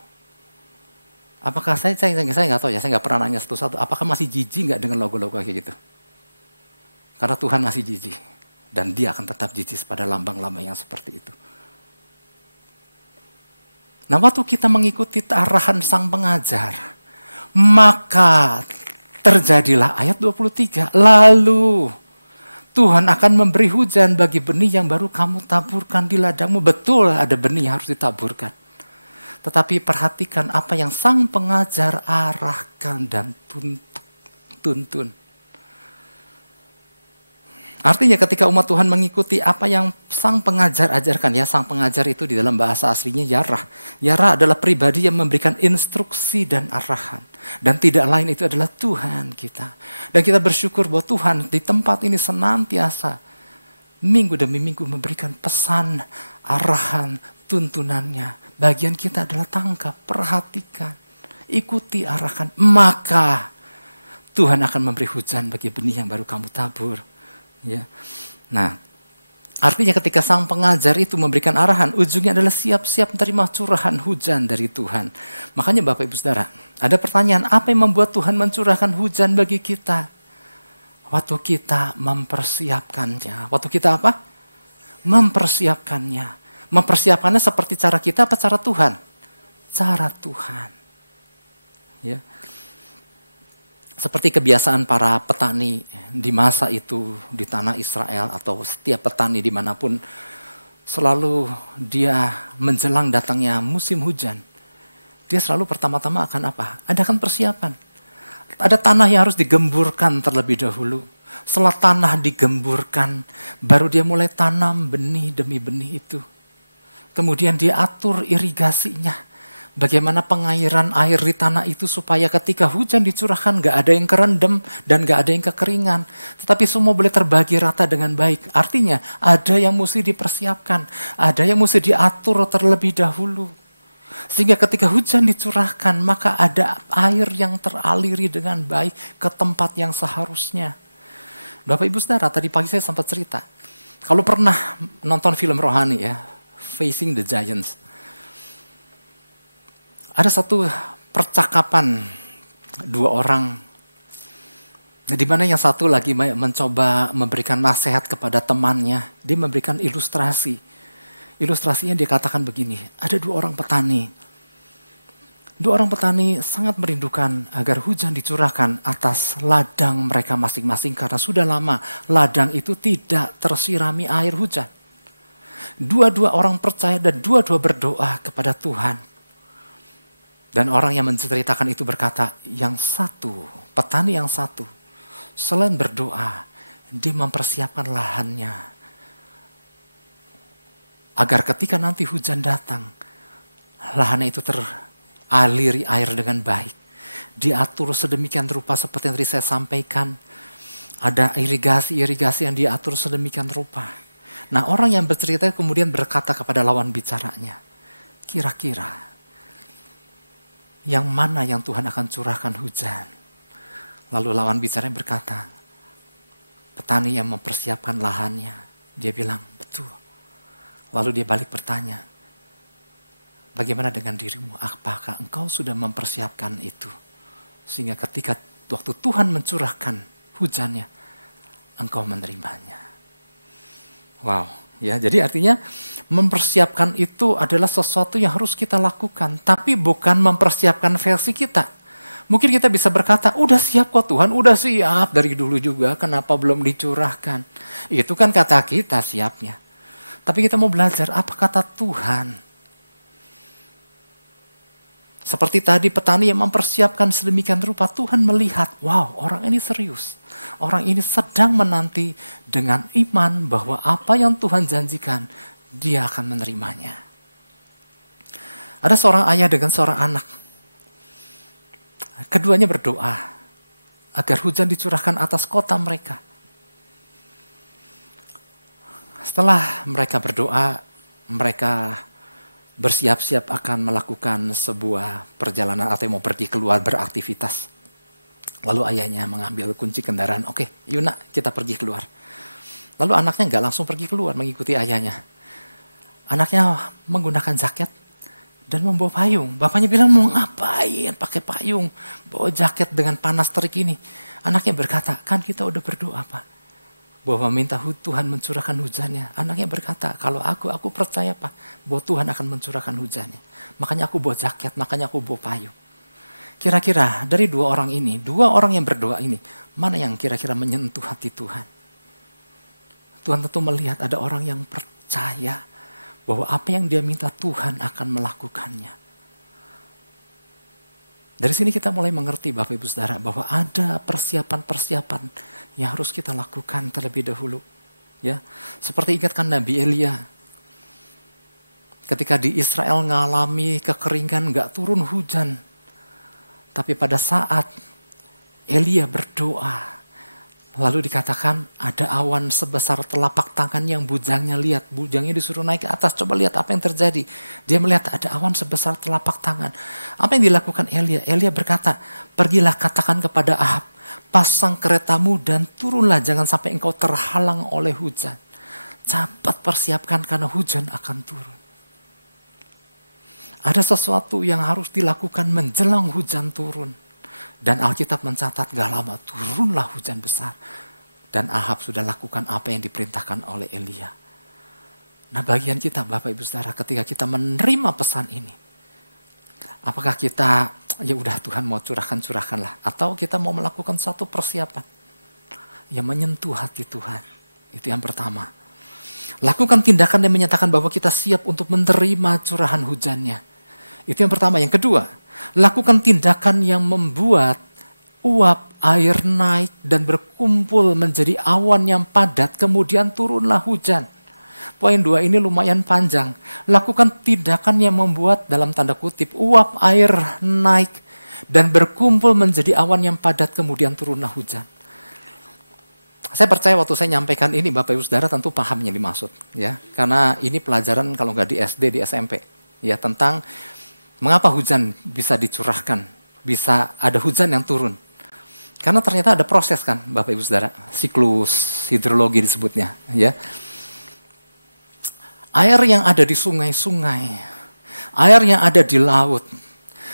Apakah saya nggak tahu ya, saya nggak pernah nanya satu-satu. Apakah masih jijik nggak dengan logo-logo kayak gitu? Karena Tuhan masih jijik dan Dia akan tetap jijik pada lambang-lambang yang seperti itu. Nah, waktu kita mengikuti arahan Sang Pengajar, maka terjadilah ayat 23. Lalu Tuhan akan memberi hujan bagi benih yang baru kamu taburkan di ladangmu. Betul ada benih yang harus ditaburkan. Tetapi perhatikan apa yang Sang Pengajar arahkan dan tuntun. Artinya ketika umat Tuhan mengikuti apa yang Sang Pengajar ajarkan, ya Sang Pengajar itu di dalam bahasa aslinya Yarah. Yarah adalah pribadi yang memberikan instruksi dan arahan. Dan tidak lain itu adalah Tuhan kita. Dan kita bersyukur bahwa Tuhan di tempat ini senantiasa minggu demi minggu memberikan pesan, arahan, tuntunannya. Bagian kita adalah tangkap, perhatikan, ikuti arahan. Maka Tuhan akan memberi hujan bagi benih yang baru kamu tabur. Ya. Nah, artinya ketika Sang Pengajar itu memberikan arahan, ujungnya adalah siap-siap menerima curahan hujan dari Tuhan. Makanya Bapak Ibu Saudara, ada pertanyaan, apa yang membuat Tuhan mencurahkan hujan bagi kita? Waktu kita mempersiapkannya. Waktu kita apa? Mempersiapkannya. Mempersiapkannya seperti cara kita apa cara Tuhan? Cara Tuhan. Ya. Seperti kebiasaan para petani di masa itu di tanah Israel atau setiap petani dimanapun, selalu dia menjelang datangnya musim hujan. Dia selalu pertama-tama akan apa? Adakan persiapan. Ada tanah yang harus digemburkan terlebih dahulu. Setelah tanah digemburkan, baru dia mulai tanam benih demi benih itu. Kemudian dia atur irigasinya. Bagaimana pengairan air di tanah itu supaya ketika hujan dicurahkan gak ada yang kerendam dan gak ada yang kekeringan. Tetapi semua boleh terbagi rata dengan baik. Artinya ada yang mesti dipersiapkan. Ada yang mesti diatur terlebih dahulu. Sehingga ketika hujan dicurahkan maka ada air yang teraliri dengan baik ke tempat yang seharusnya. Bapak Ibu Saudara, tadi pagi saya sempat cerita. Kalau pernah nonton film rohani ya, Facing the Giants. Ada satu percakapan dua orang, di mana yang satu lagi mencoba memberikan nasihat kepada temannya. Dia memberikan ilustrasi. Ilustrasinya dia katakan begini, ada dua orang petani. Dua orang petani sangat merindukan agar hujan dicurahkan atas ladang mereka masing-masing karena sudah lama ladang itu tidak tersirami air hujan. Dua-dua orang percaya dan dua-dua berdoa kepada Tuhan. Dan orang yang menceritakan itu berkata, yang satu, petani yang satu, selain berdoa, dia mempersiapkan lahannya. Agar ketika nanti hujan datang, lahannya itu teraliri air dengan baik. Diatur sedemikian rupa seperti yang tadi saya sampaikan. Ada irigasi-irigasi yang diatur sedemikian rupa. Nah, orang yang bercerita kemudian berkata kepada lawan bicaranya, kira-kira yang mana yang Tuhan akan curahkan hujan? Lalu lawan bicaranya berkata, petani yang mempersiapkan lahannya. Dia bilang, betul. Lalu dia balik bertanya, bagaimana dengan dirimu? Apakah engkau sudah mempersiapkan itu? Sehingga ketika waktu Tuhan mencurahkan hujannya, engkau menerimanya. Wow, ya, jadi artinya mempersiapkan itu adalah sesuatu yang harus kita lakukan, tapi bukan mempersiapkan versi kita. Mungkin kita bisa berkata, udah siap kok Tuhan, udah siap dari dulu juga, kenapa belum dicurahkan? Itu kan kata kita siapnya. Tapi kita mau belajar apa kata Tuhan. Seperti tadi petani yang mempersiapkan sedemikian rupa, Tuhan melihat, wow, orang ini serius. Orang ini sedang menanti dengan iman bahwa apa yang Tuhan janjikan, dia akan menerimanya. Ada seorang ayah dengan seorang anak. Keduanya berdoa agar hujan dicurahkan atas kota mereka. Setelah mereka berdoa, mereka bersiap-siap akan melakukan sebuah perjalanan atau mau pergi keluar beraktivitas. Lalu ayahnya mengambil kunci kendaraan, oke, yuk nak, kita pergi keluar. Lalu anaknya nggak langsung pergi keluar mengikuti ayahnya. Anaknya menggunakan jaket dan membawa payung. Bapaknya bilang, mau ngapain pakai payung, bawa jaket dengan panas terik ini. Anaknya berkata, kan kita udah berdoa Pak, bahwa meminta Tuhan mencurahkan hujannya. Anaknya berkata, kalau aku percaya Pak, bahwa Tuhan akan mencurahkan hujannya. Makanya aku bawa jaket, makanya aku bawa payung. Kira-kira dari dua orang yang berdoa ini, mana yang kira-kira menyentuh hati Tuhan? Tuhan tentu melihat ada orang yang percaya bahwa apa yang dia minta Tuhan akan melakukannya. Dari sini kita mulai mengerti Bapak Ibu Saudara bahwa ada persiapan-persiapan yang harus kita lakukan terlebih dahulu. Ya, seperti ingatkan Nabi Elia. Ketika di Israel mengalami kekeringan, gak turun hujan. Tapi pada saat Elia berdoa, lalu dikatakan ada awan sebesar telapak tangan yang bujangnya lihat. Bujangnya disuruh naik ke atas, coba lihat apa yang terjadi. Dia melihat ada awan sebesar telapak tangan. Apa yang dilakukan Elia? Elia berkata, pergilah katakan kepada Ahab, pasang keretamu dan turunlah, jangan sampai engkau terhalang oleh hujan. Cepat persiapkan karena hujan akan turun. Ada sesuatu yang harus dilakukan menjelang hujan turun. Dan Alkitab mencatat gak lama turunlah hujan besar. Dan Ahab sudah lakukan apa yang diperintahkan oleh Elia. Nah bagian kita Bapak Ibu Saudara ketika kita menerima pesan ini. Apakah kita ya udah Tuhan mau curahkanlah. Atau kita mau melakukan satu persiapan yang menyentuh hati Tuhan. Itu yang pertama. Lakukan tindakan yang menyatakan bahwa kita siap untuk menerima curahan hujannya. Itu yang pertama. Yang kedua, lakukan tindakan yang membuat uap air naik dan berkumpul menjadi awan yang padat, kemudian turunlah hujan. Poin 2 ini lumayan panjang. Lakukan tindakan yang membuat, dalam tanda kutip, uap air naik dan berkumpul menjadi awan yang padat, kemudian turunlah hujan. Saya percaya waktu saya nyampaikan ini, Bapak Ibu Saudara tentu paham yang dimaksud. Ya, karena ini pelajaran kalau nggak di SD, di SMP. Ya, tentang mengapa hujan bisa dicurahkan, bisa ada hujan yang turun. Karena ternyata ada proses kan, Bapak Ibu Saudara, siklus hidrologi disebutnya. Ya, air yang ada di sungai-sungai, air yang ada di laut,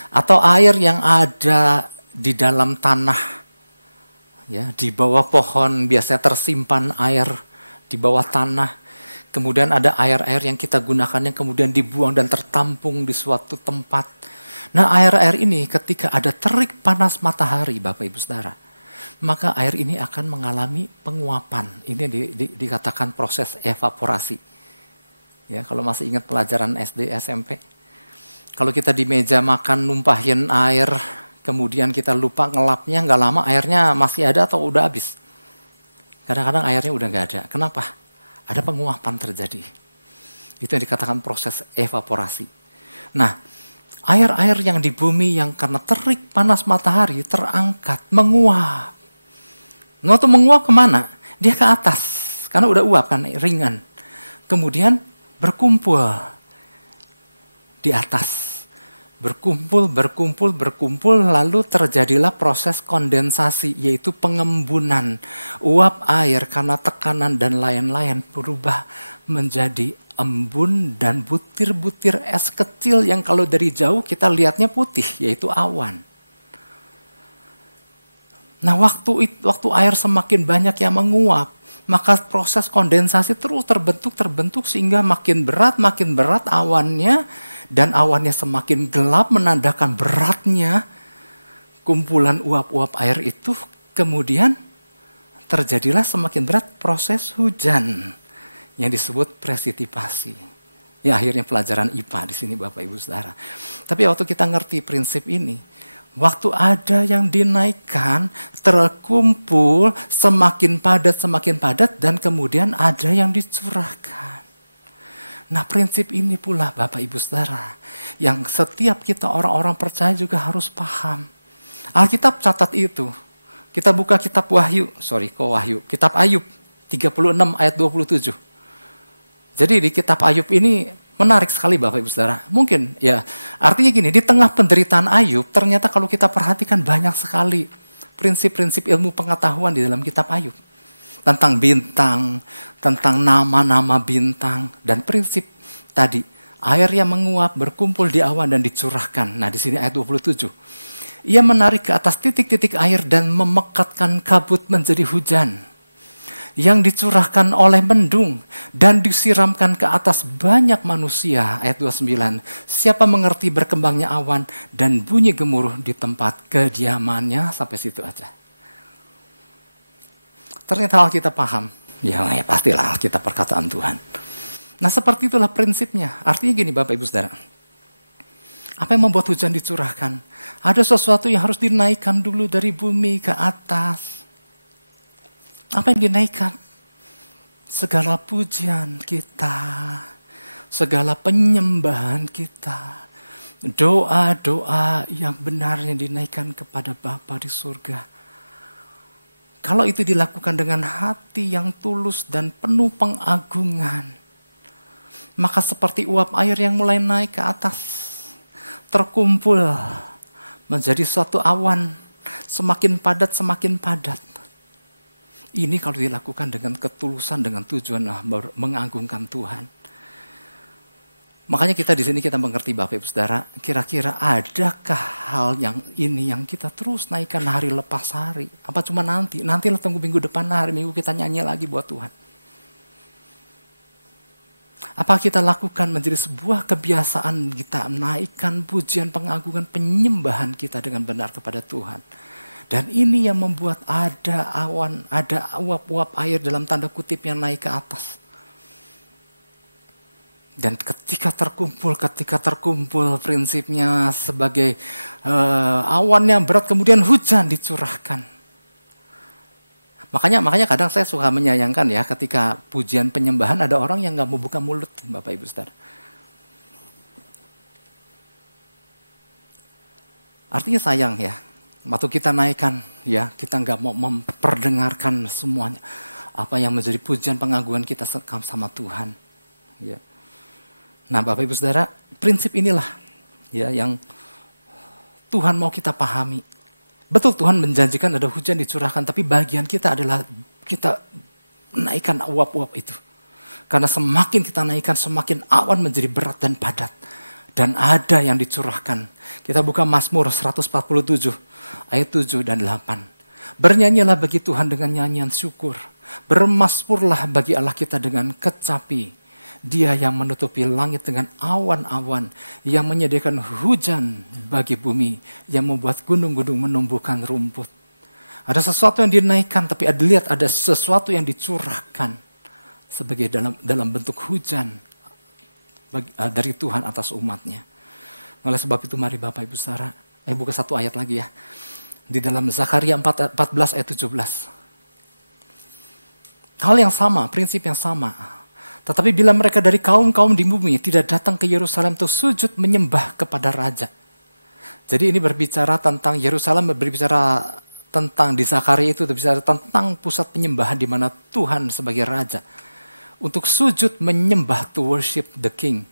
atau air yang ada di dalam tanah, ya, di bawah pohon biasanya tersimpan air di bawah tanah. Kemudian ada air-air yang kita gunakan yang kemudian dibuang dan tertampung di suatu tempat. Nah air-air ini ketika ada terik panas matahari Bapak Ibu Saudara, maka air ini akan mengalami penguapan. Ini dikatakan proses evaporasi. Ya, kalau masih ingat pelajaran SD, SMP. Kalau kita di meja makan numpahin air, kemudian kita lupa ngelapnya, nggak lama airnya masih ada atau udah habis. Kadang-kadang airnya udah nggak ada. Kenapa? Ada penguapan terjadi. Itu yang dikatakan proses evaporasi. Nah, air-air yang di bumi yang karena terik panas matahari terangkat, menguap. Nah, itu menguap kemana? Dia ke atas. Karena udah uap kan, ringan. Kemudian berkumpul di atas. Berkumpul, lalu terjadilah proses kondensasi, yaitu pengembunan. Uap air karena tekanan dan lain-lain berubah menjadi embun dan butir-butir es kecil yang kalau dari jauh kita lihatnya putih, yaitu awan. Nah, waktu air semakin banyak yang menguap, maka proses kondensasi terus terbentuk sehingga makin berat awannya. Dan awannya semakin gelap menandakan beratnya kumpulan uap-uap air itu. Kemudian terjadilah semakin berat proses hujan yang disebut presipitasi. Ya akhirnya pelajaran IPA di sini Bapak Ibu Saudara. Tapi waktu kita ngerti prinsip ini, waktu ada yang dinaikkan, terkumpul, semakin padat, dan kemudian ada yang dicurahkan. Nah prinsip ini pula Bapak Ibu Saudara, yang setiap kita orang-orang percaya juga harus paham. Alkitab catat itu. Kita buka kitab kitab Ayub 36 ayat 27. Jadi di kitab Ayub ini menarik sekali Bapak Ibu Saudara. Mungkin ya artinya gini, di tengah penderitaan Ayub ternyata kalau kita perhatikan banyak sekali prinsip-prinsip ilmu pengetahuan di dalam kitab Ayub. Tentang bintang, tentang nama-nama bintang, dan prinsip tadi air yang menguap berkumpul di awan dan dicurahkan. Nah di sini ayat 27. Ia menarik ke atas titik-titik air dan memekatkan kabut menjadi hujan. Yang dicurahkan oleh mendung dan disiramkan ke atas banyak manusia. Ayat 29. Siapa mengerti berkembangnya awan dan bunyi gemuruh di tempat kediamannya. Sampai situ aja. Ternyata Alkitab paham. Ya pastilah Alkitab perkataan Tuhan. Nah seperti itulah prinsipnya. Artinya gini Bapak Ibu Saudara. Apa yang membuat hujan dicurahkan? Ada sesuatu yang harus dinaikkan dulu dari bumi ke atas. Apa yang dinaikkan? Segala pujian kita, segala penyembahan kita, doa-doa yang benarnya dinaikkan kepada Bapa di surga. Kalau itu dilakukan dengan hati yang tulus dan penuh pengagungan, maka seperti uap air yang mulai naik ke atas, terkumpul menjadi suatu awan, semakin padat. Ini kalau dilakukan dengan ketulusan, dengan tujuan mengagungkan Tuhan. Makanya kita di sini kita mengerti Bapak Ibu Saudara, kira-kira adakah hal yang ini yang kita terus naikkan hari lepas hari? Apa cuma nantilah tunggu minggu depan, hari Minggu kita nyanyi lagi buat Tuhan. Apa kita lakukan menjadi sebuah kebiasaan kita menaikkan pujian, pengagungan, penyembahan kita dengan benar kepada Tuhan. Dan ini yang membuat ada awan, ada uap-uap air dalam tanda kutip yang naik ke atas. Dan ketika terkumpul prinsipnya sebagai awan yang berat kemudian hujan dicurahkan. Makanya kadang saya suka menyayangkan ya ketika pujian penyembahan ada orang yang gak mau buka mulut Bapak Ibu Saudara. Artinya sayang ya. Waktu kita naikkan, ya kita nggak mau memperdengarkan semuanya apa yang menjadi pujian pengagungan kita sama Tuhan. Ya. Nah, Bapak Ibu Saudara, prinsip inilah ya yang Tuhan mau kita pahami. Betul Tuhan menjanjikan ada hujan dicurahkan, tapi bagian kita adalah kita naikkan uap-uap itu. Karena semakin kita naikkan, semakin awan menjadi berat dan padat. Dan ada yang dicurahkan. Kita buka Mazmur 147. Ayat 7 dan 8. Bernyanyilah bagi Tuhan dengan nyanyian syukur. Bermasmurlah bagi Allah kita dengan kecapi. Dia yang menutupi langit dengan awan-awan. Yang menyediakan hujan bagi bumi. Yang membuat gunung-gunung menumbuhkan rumput. Ada sesuatu yang dinaikkan, tapi lihat ada sesuatu yang dicurahkan. Sebagai dalam bentuk hujan. Dari Tuhan atas umatnya. Oleh sebab itu mari Bapak Ibu Saudara. Buka satu ayat lagi ya. Di dalam Zakaria 14 ayat 17. Hal yang sama, prinsip yang sama. Tetapi bila mereka dari kaum-kaum di bumi tidak datang ke Yerusalem untuk sujud menyembah kepada Raja. Jadi ini berbicara tentang Yerusalem, berbicara tentang di Zakaria itu berbicara tentang pusat penyembahan di mana Tuhan sebagai Raja. Untuk sujud menyembah, to worship the King.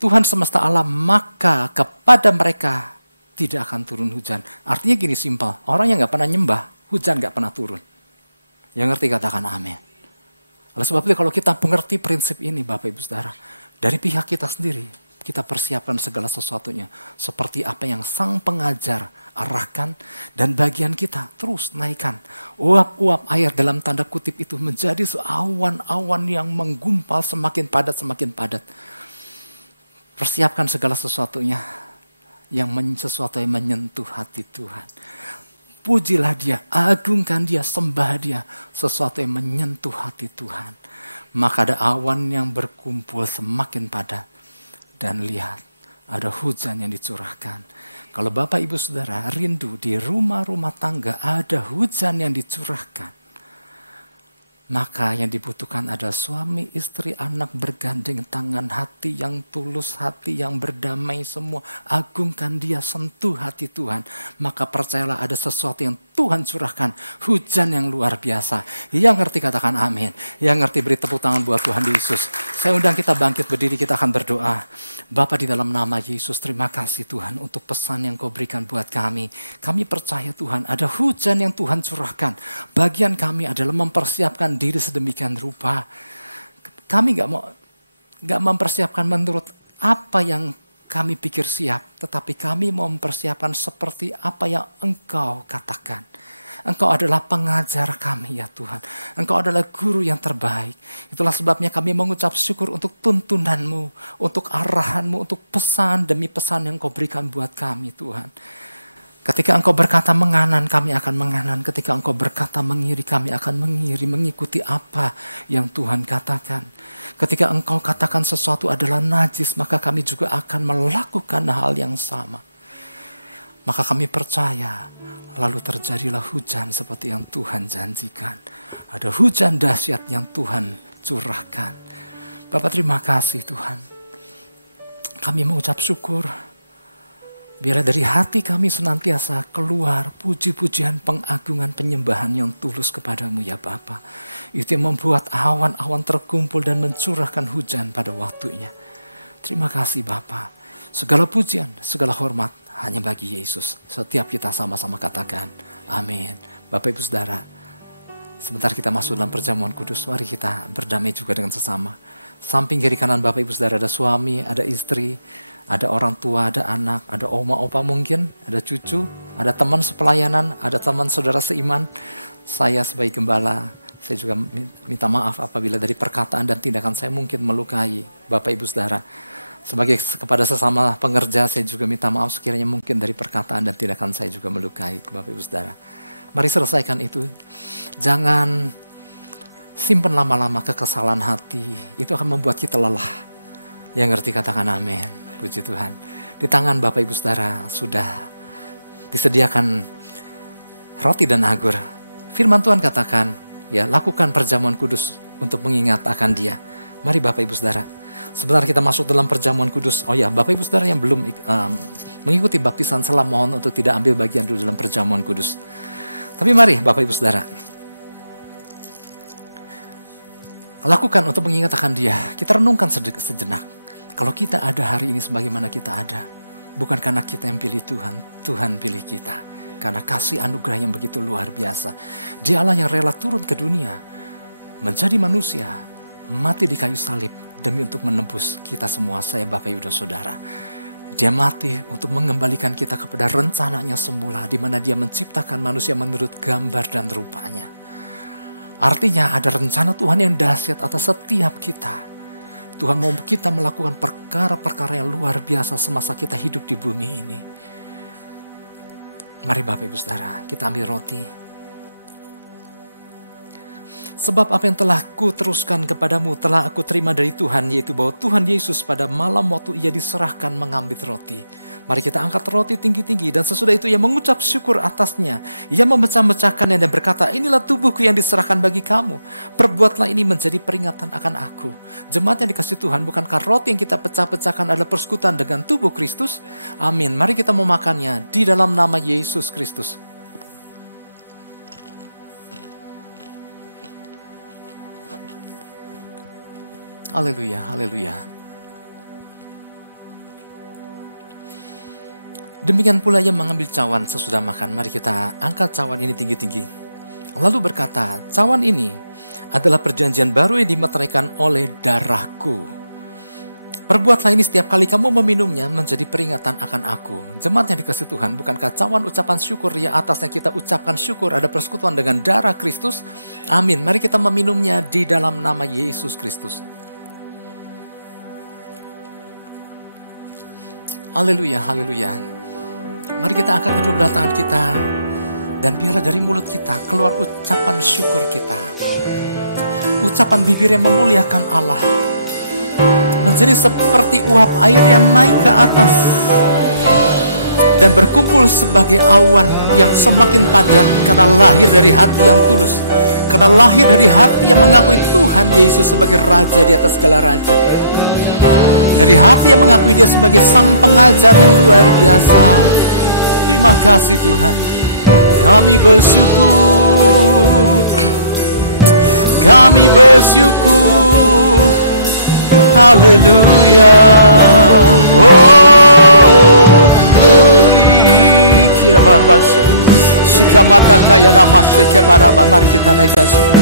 Tuhan semesta alam, maka kepada mereka tidak akan turun hujan. Artinya gini simpel, orang yang gak pernah nyembah, hujan gak pernah turun. Yang ngerti katakan amin. Oleh sebab itu kalau kita mengerti prinsip ini Bapak Ibu Saudara, dari pihak kita sendiri, kita persiapkan segala sesuatunya. Seperti apa yang sang pengajar arahkan, dan bagian kita terus naikkan. Uap-uap air dalam tanda kutip itu menjadi awan-awan yang menggumpal semakin padat. Persiapkan segala sesuatunya. Sesuatu yang menyentuh hati Tuhan. Pujilah dia, agungkan dia, sembah dia. Sesuatu yang menyentuh hati Tuhan. maka ada awan yang berkumpul semakin padat. Dan lihat, ada hujan yang dicurahkan. Kalau Bapak Ibu Saudara rindu di rumah-rumah tangga ada hujan yang dicurahkan, maka yang dibutuhkan adalah suami, istri, anak bergandeng tangan, hati yang tulus, hati yang berdamai semua. Agungkan dia, sentuh hati Tuhan. Maka percayalah ada sesuatu yang Tuhan curahkan. Hujan yang luar biasa. Yang ngerti katakan amin. Yang ngerti beri tepuk tangan buat Tuhan Yesus. Saya undang kita bangkit berdiri, kita akan berdoa. Bapa di dalam nama Yesus, terima kasih Tuhan untuk pesan yang Kau berikan buat kami. Kami percaya Tuhan ada hujan yang Tuhan curahkan. Bagian kami adalah mempersiapkan diri sedemikian rupa. Kami gak mempersiapkan menurut apa yang kami pikir siap, tetapi kami mau mempersiapkan seperti apa yang Engkau katakan. Engkau adalah pengajar kami ya Tuhan. Engkau adalah guru yang terbaik. Itulah sebabnya kami mengucap syukur untuk tuntunan-Mu, untuk arahan-Mu, untuk pesan demi pesan yang Kau berikan buat kami Tuhan. Ketika Engkau berkata menganan, kami akan menganan. Ketika Engkau berkata mengiri, kami akan mengiri, mengikuti apa yang Tuhan katakan. Ketika Engkau katakan sesuatu adalah najis, maka kami juga akan melakukan hal yang sama. Maka kami percaya, lalu terjadilah hujan seperti yang Tuhan janjikan. Ada hujan dahsyat yang Tuhan curahkan. Bapak terima kasih Tuhan. Kami mengucap syukur. Biar dari hati kami senantiasa keluar puji-pujian, pengagungan, penyembahan yang tulus kepadamu ya Bapa. Itu yang membuat awan-awan terkumpul dan mencurahkan hujan pada waktunya. Terima kasih Bapa. Segala pujian, segala hormat hanya bagi Yesus. Setiap kita sama-sama katakan amin. Bapak Ibu Saudara, sebentar kita masuk dalam perjamuan kudus. Mari kita berdamai juga dengan sesama. Samping kiri kanan Bapak Ibu Saudara ada suami, ada istri, ada orang tua, ada anak, ada oma, opa mungkin, ada cucu, ada teman sepelayanan, ada teman saudara seiman. Saya sebagai gembala, saya juga minta maaf apabila dari perkataan dan tindakan saya mungkin melukai Bapak Ibu Saudara. Sebagai kepada sesama pengerja, saya juga minta maaf sekiranya mungkin dari perkataan dan tindakan saya juga melukai Bapak Ibu Saudara. Mari selesaikan itu. Jangan simpan lama-lama kekesalan hati. Itu akan membuat kita lelah. Yang ngerti katakan amin. Puji Tuhan. Di tangan Bapak Ibu Saudara sudah disediakan roti dan anggur. Firman Tuhan katakan, ya lakukan perjamuan kudus untuk mengingat akan Dia. Mari Bapak Ibu Saudara. Sebentar kita masuk dalam perjamuan kudus. Oh ya, Bapak Ibu Saudara yang belum mengikuti baptisan selam, mohon untuk tidak ambil bagian dulu dalam perjamuan kudus. Tapi mari Bapak Ibu Saudara. Lakukan untuk mengingat akan Dia. Kita renungkan sejenak. Kalau kita ada hari ini sebagaimana kita ada, bukan karena kita yang pilih Tuhan, Tuhan pilih kita. Karena kasih anugerah yang begitu luar biasa. Dialah yang rela turun ke dunia, menjadi manusia, mati di kayu salib, demi untuk menebus kita semua, saya Bapak Ibu dan Saudara. Dia mati untuk mengembalikan kita kepada rencananya semula, di mana Dia menciptakan manusia menurut gambar dan rupanya. Artinya ada rencana Tuhan yang dahsyat atas setiap kita. Tuhan mau kita melakukan perkara-perkara yang luar biasa semasa kita hidup di bumi ini. Mari Bapak Ibu Saudara, kita ambil roti. Sebab apa yang telah ku teruskan kepadamu telah aku terima dari Tuhan, yaitu bahwa Tuhan Yesus pada malam waktu Ia diserahkan mengambil roti. Mari kita angkat roti tinggi-tinggi dan sesudah itu Ia mengucap syukur atasnya. Ia memecah-mecahkannya dan berkata, inilah tubuhku yang diserahkan bagi kamu. Perbuatlah ini menjadi peringatan akan aku. Jemaat yang dikasihi Tuhan, bukankah roti yang kita pecah-pecahkan adalah persekutuan dengan tubuh Kristus? Amin. Mari kita memakannya di dalam nama Yesus Kristus. Haleluya, haleluya. Demikian pula Ia mengambil cawan sesudah makan. Mari kita angkat cawan ini tinggi-tinggi. Lalu berkata, cawan ini adalah perjanjian baru yang dimeteraikan oleh darahku. Perbuatlah ini setiap kali kamu meminumnya menjadi peringatan akan aku. Jemaat yang dikasihi Tuhan, bukankah cawan ucapan syukur ya atasnya kita ucapkan syukur ada persekutuan dengan darah Kristus? Amin. Mari kita meminumnya di dalam nama Yesus Kristus. Haleluya, haleluya. Mari kita angkat kedua belah tangan kita. Dan biarlah dari mulut kita keluar ucapan syukur kita. ucapan bibir yang memuliakan Allah menjadi seperti uap air yang naik ke atas dan berkumpul sebagai awan yang semakin padat karena lahir dari hati yang tulus, karena lahir dari hati yang mengakui Tuhan Yesus sebagai Raja di atas segala raja, dari hati yang mengakui Dia sebagai Sang Pengajar yang luar biasa. Terima kasih Tuhan, kami bersyukur, kami bersyukur. Haleluya. Oh, glory. Kira barbas. Shikamata kaya nama shekebaraba. Mari kita naikkan syukur.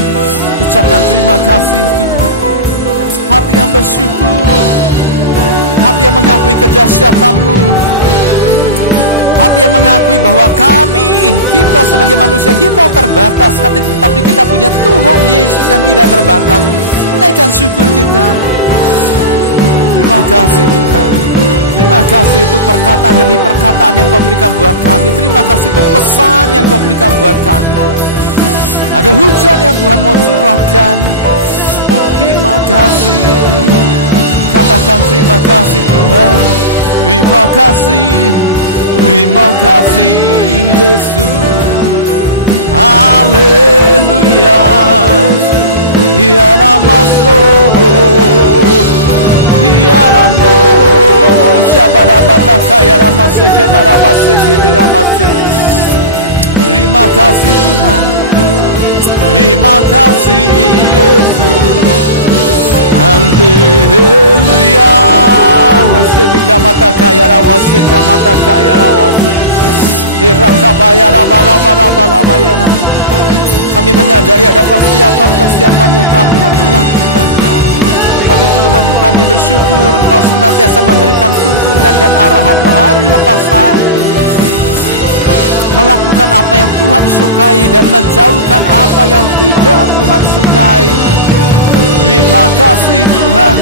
Ucapkan terima kasih Tuhan. Hati yang bersyukur, hati yang mengakui kedahsyatan-Mu, hati yang mengakui bahwa kita sebagai manusia, kita terbatas, tapi kita punya Tuhan Yesus yang tidak terbatas. Naikkan syukur kita. Terima kasih Tuhan. Terima kasih untuk perkataan demi perkataan yang Kau berikan buat kami. Terima kasih untuk pesan yang Kau berikan buat kami. Ada hujan yang Tuhan mau curahkan. Terima kasih. Katakan terima kasih Tuhan. Terima kasih. Terima kasih Yesus. Haleluya. Ya namaso. Ya namo. Shabarabata kaya namase kebarabase kebarabase. Terima kasih Tuhan. Terima kasih Yesus. Haleluya. Shebikamata kaya rawase kamata kaya rawase. Irakabaya rabara. Kami menyadari ada persiapan yang kami harus lakukan. Tapi Tuhan, kami bersyukur Engkau senantiasa memberikan tuntunan dan arahan hari lepas hari, melakukan apa yang Tuhan sukai dan menjauhkan apa yang tidak Tuhan sukai. Terima kasih Tuhan.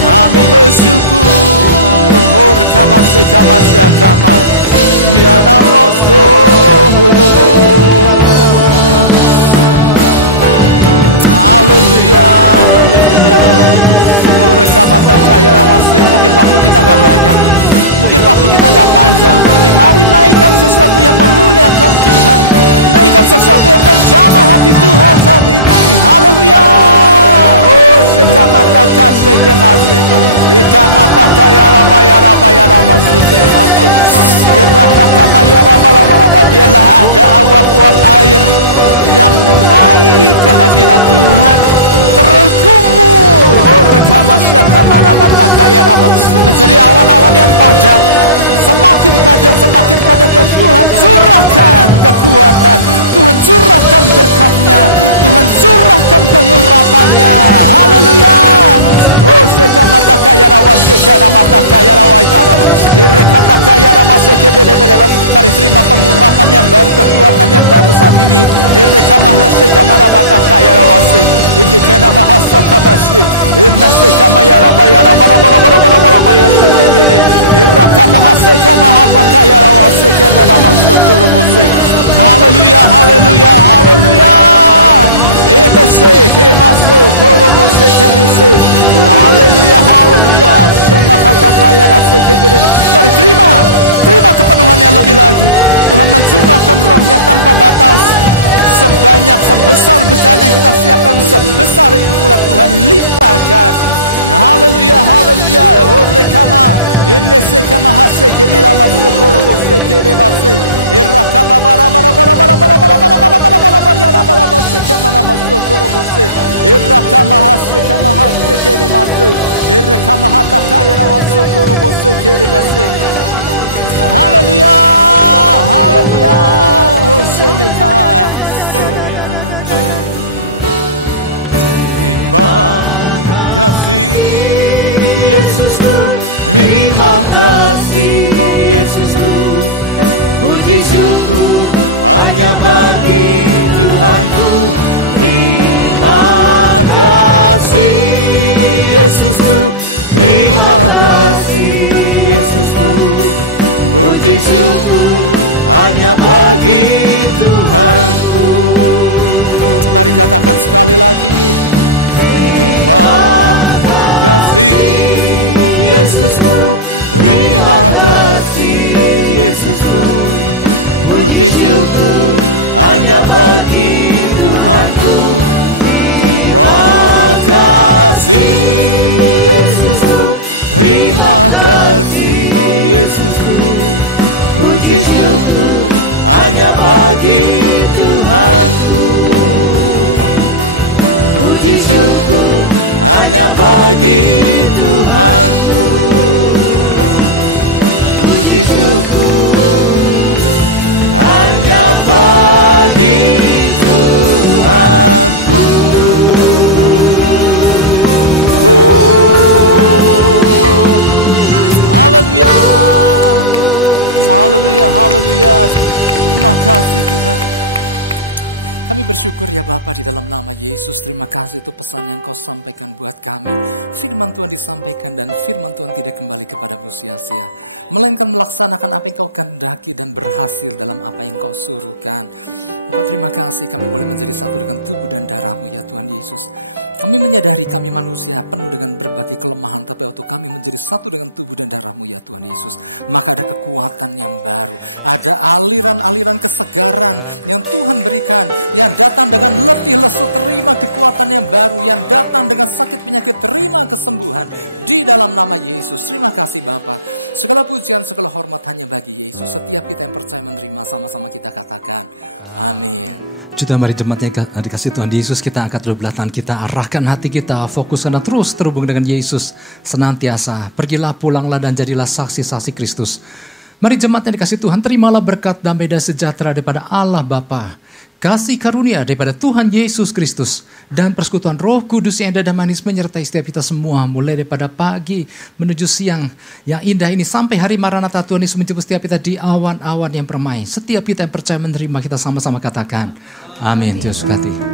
Kami bersyukur. Orkamasekamasyakama Yanamoso. Haleluya, haleluya. Orkamata kaya rawase. Mungkin waktu kita nggak banyak, mungkin waktu kita nggak panjang. Mari naikkan sesuatu yang memuliakan Tuhan, naikkan sesuatu yang menjamah hati Tuhan saat ini. Haleluya. Oh, sekamata kasih kemase, ikamata kaya rabaya kemase, irata kamaya rabala. Biarlah ada uap-uap air yang naik ke hadirat Tuhan, terkumpul menjadi awan-awan yang padat, semakin padat dan Tuhan curahkan kekuatan, Tuhan curahkan berkat-Nya, Tuhan curahkan pengurapannya. Haleluya. Oh, sekamata kaya rawase mata kaya rawaitana. Irekata kaya ramase kebede. Mari terima pengurapan yang baru, kekuatan yang baru saat ini. Irekamah sekamara mata kaya rawase. Imikena mahasa kabasi. Inna sekamaya rabaya rabaya sekebede. Irakamah sekamahata kaya rawase kemena masukuru. Haleluya, haleluya, haleluya. Emese kemaso koromose kemese. Haleluya, haleluya. Shemakata kaya rasa kebede. Mari terima kepenuhan yang lebih lagi. Tuhan mencurahkan Roh-Nya tanpa batas. Sebanyak sebesar-besarnya yang kita siapkan, sebesar itu pula Tuhan limpahkan. Haleluya, haleluya. Horekama indese kama hase kemela masukoro bose kerebase. Irakaba bara base kama masukoro bose. Irakama hase kama hase kerebase. Irakama hata kaya masukoro bose kerebase. Haleluya, haleluya. Osemeka. Terima kasih Yesusku, terima kasih Yesusku. Puji syukur hanya bagi Tuhanku. Terima kasih Yesusku, terima kasih Yesusku. Puji syukur hanya bagi Tuhanku. Mari katakan sekali lagi. Terima kasih Yesusku, terima kasih Yesusku. Puji syukur hanya bagi Tuhanku. Terima kasih Yesusku, terima kasih Yesusku. Puji syukur hanya bagi Tuhanku. Puji syukur hanya bagi Tuhanku. Puji syukur hanya bagi Tuhanku. Oh, haleluya, haleluya, haleluya. Terima kasih Tuhan. Kami bersyukur ya Bapa di dalam nama Yesus. Terima kasih itu pesan yang Kau sampaikan buat kami. Firman Tuhan disampaikan dan firman Tuhan tidak kembali kepadamu sia-sia. Melainkan melaksanakan apa yang Kau kehendaki dan berhasil dalam apa yang Kau suruhkan. Bapak terima kasih kami boleh menjadi satu dengan tubuh dan darah-Mu ya Tuhan Yesus. Kami menyadari kami manusia penuh dengan berbagai kelemahan, tapi waktu kami menjadi satu dengan tubuh dan darah-Mu ya Tuhan Yesus, maka ada kekuatan yang baru, ada aliran-aliran kesegaran yang Tuhan berikan, yang datang dengan letih lesu terima kekuatan yang baru, yang datang dengan sakit penyakit terima kesembuhan di dalam nama Yesus. Terima kasih Bapa. Segala pujian, segala hormat hanya bagi Yesus. Setiap kita yang percaya menerima, sama-sama kita katakan amin. Juta mari jemaatnya dikasih Tuhan Yesus, kita angkat kedua belah tangan kita, arahkan hati kita, fokuskan dan terus terhubung dengan Yesus senantiasa. Pergilah, pulanglah dan jadilah saksi-saksi Kristus. Mari jemaatnya dikasih Tuhan, terimalah berkat damai dan sejahtera daripada Allah Bapa, kasih karunia daripada Tuhan Yesus Kristus, dan persekutuan Roh Kudus yang indah dan manis menyertai setiap kita semua, mulai daripada pagi menuju siang yang indah ini sampai hari Maranatha Tuhan Yesus menjemput setiap kita di awan-awan yang permai. Setiap kita yang percaya menerima, kita sama-sama katakan amin. Yesus kati.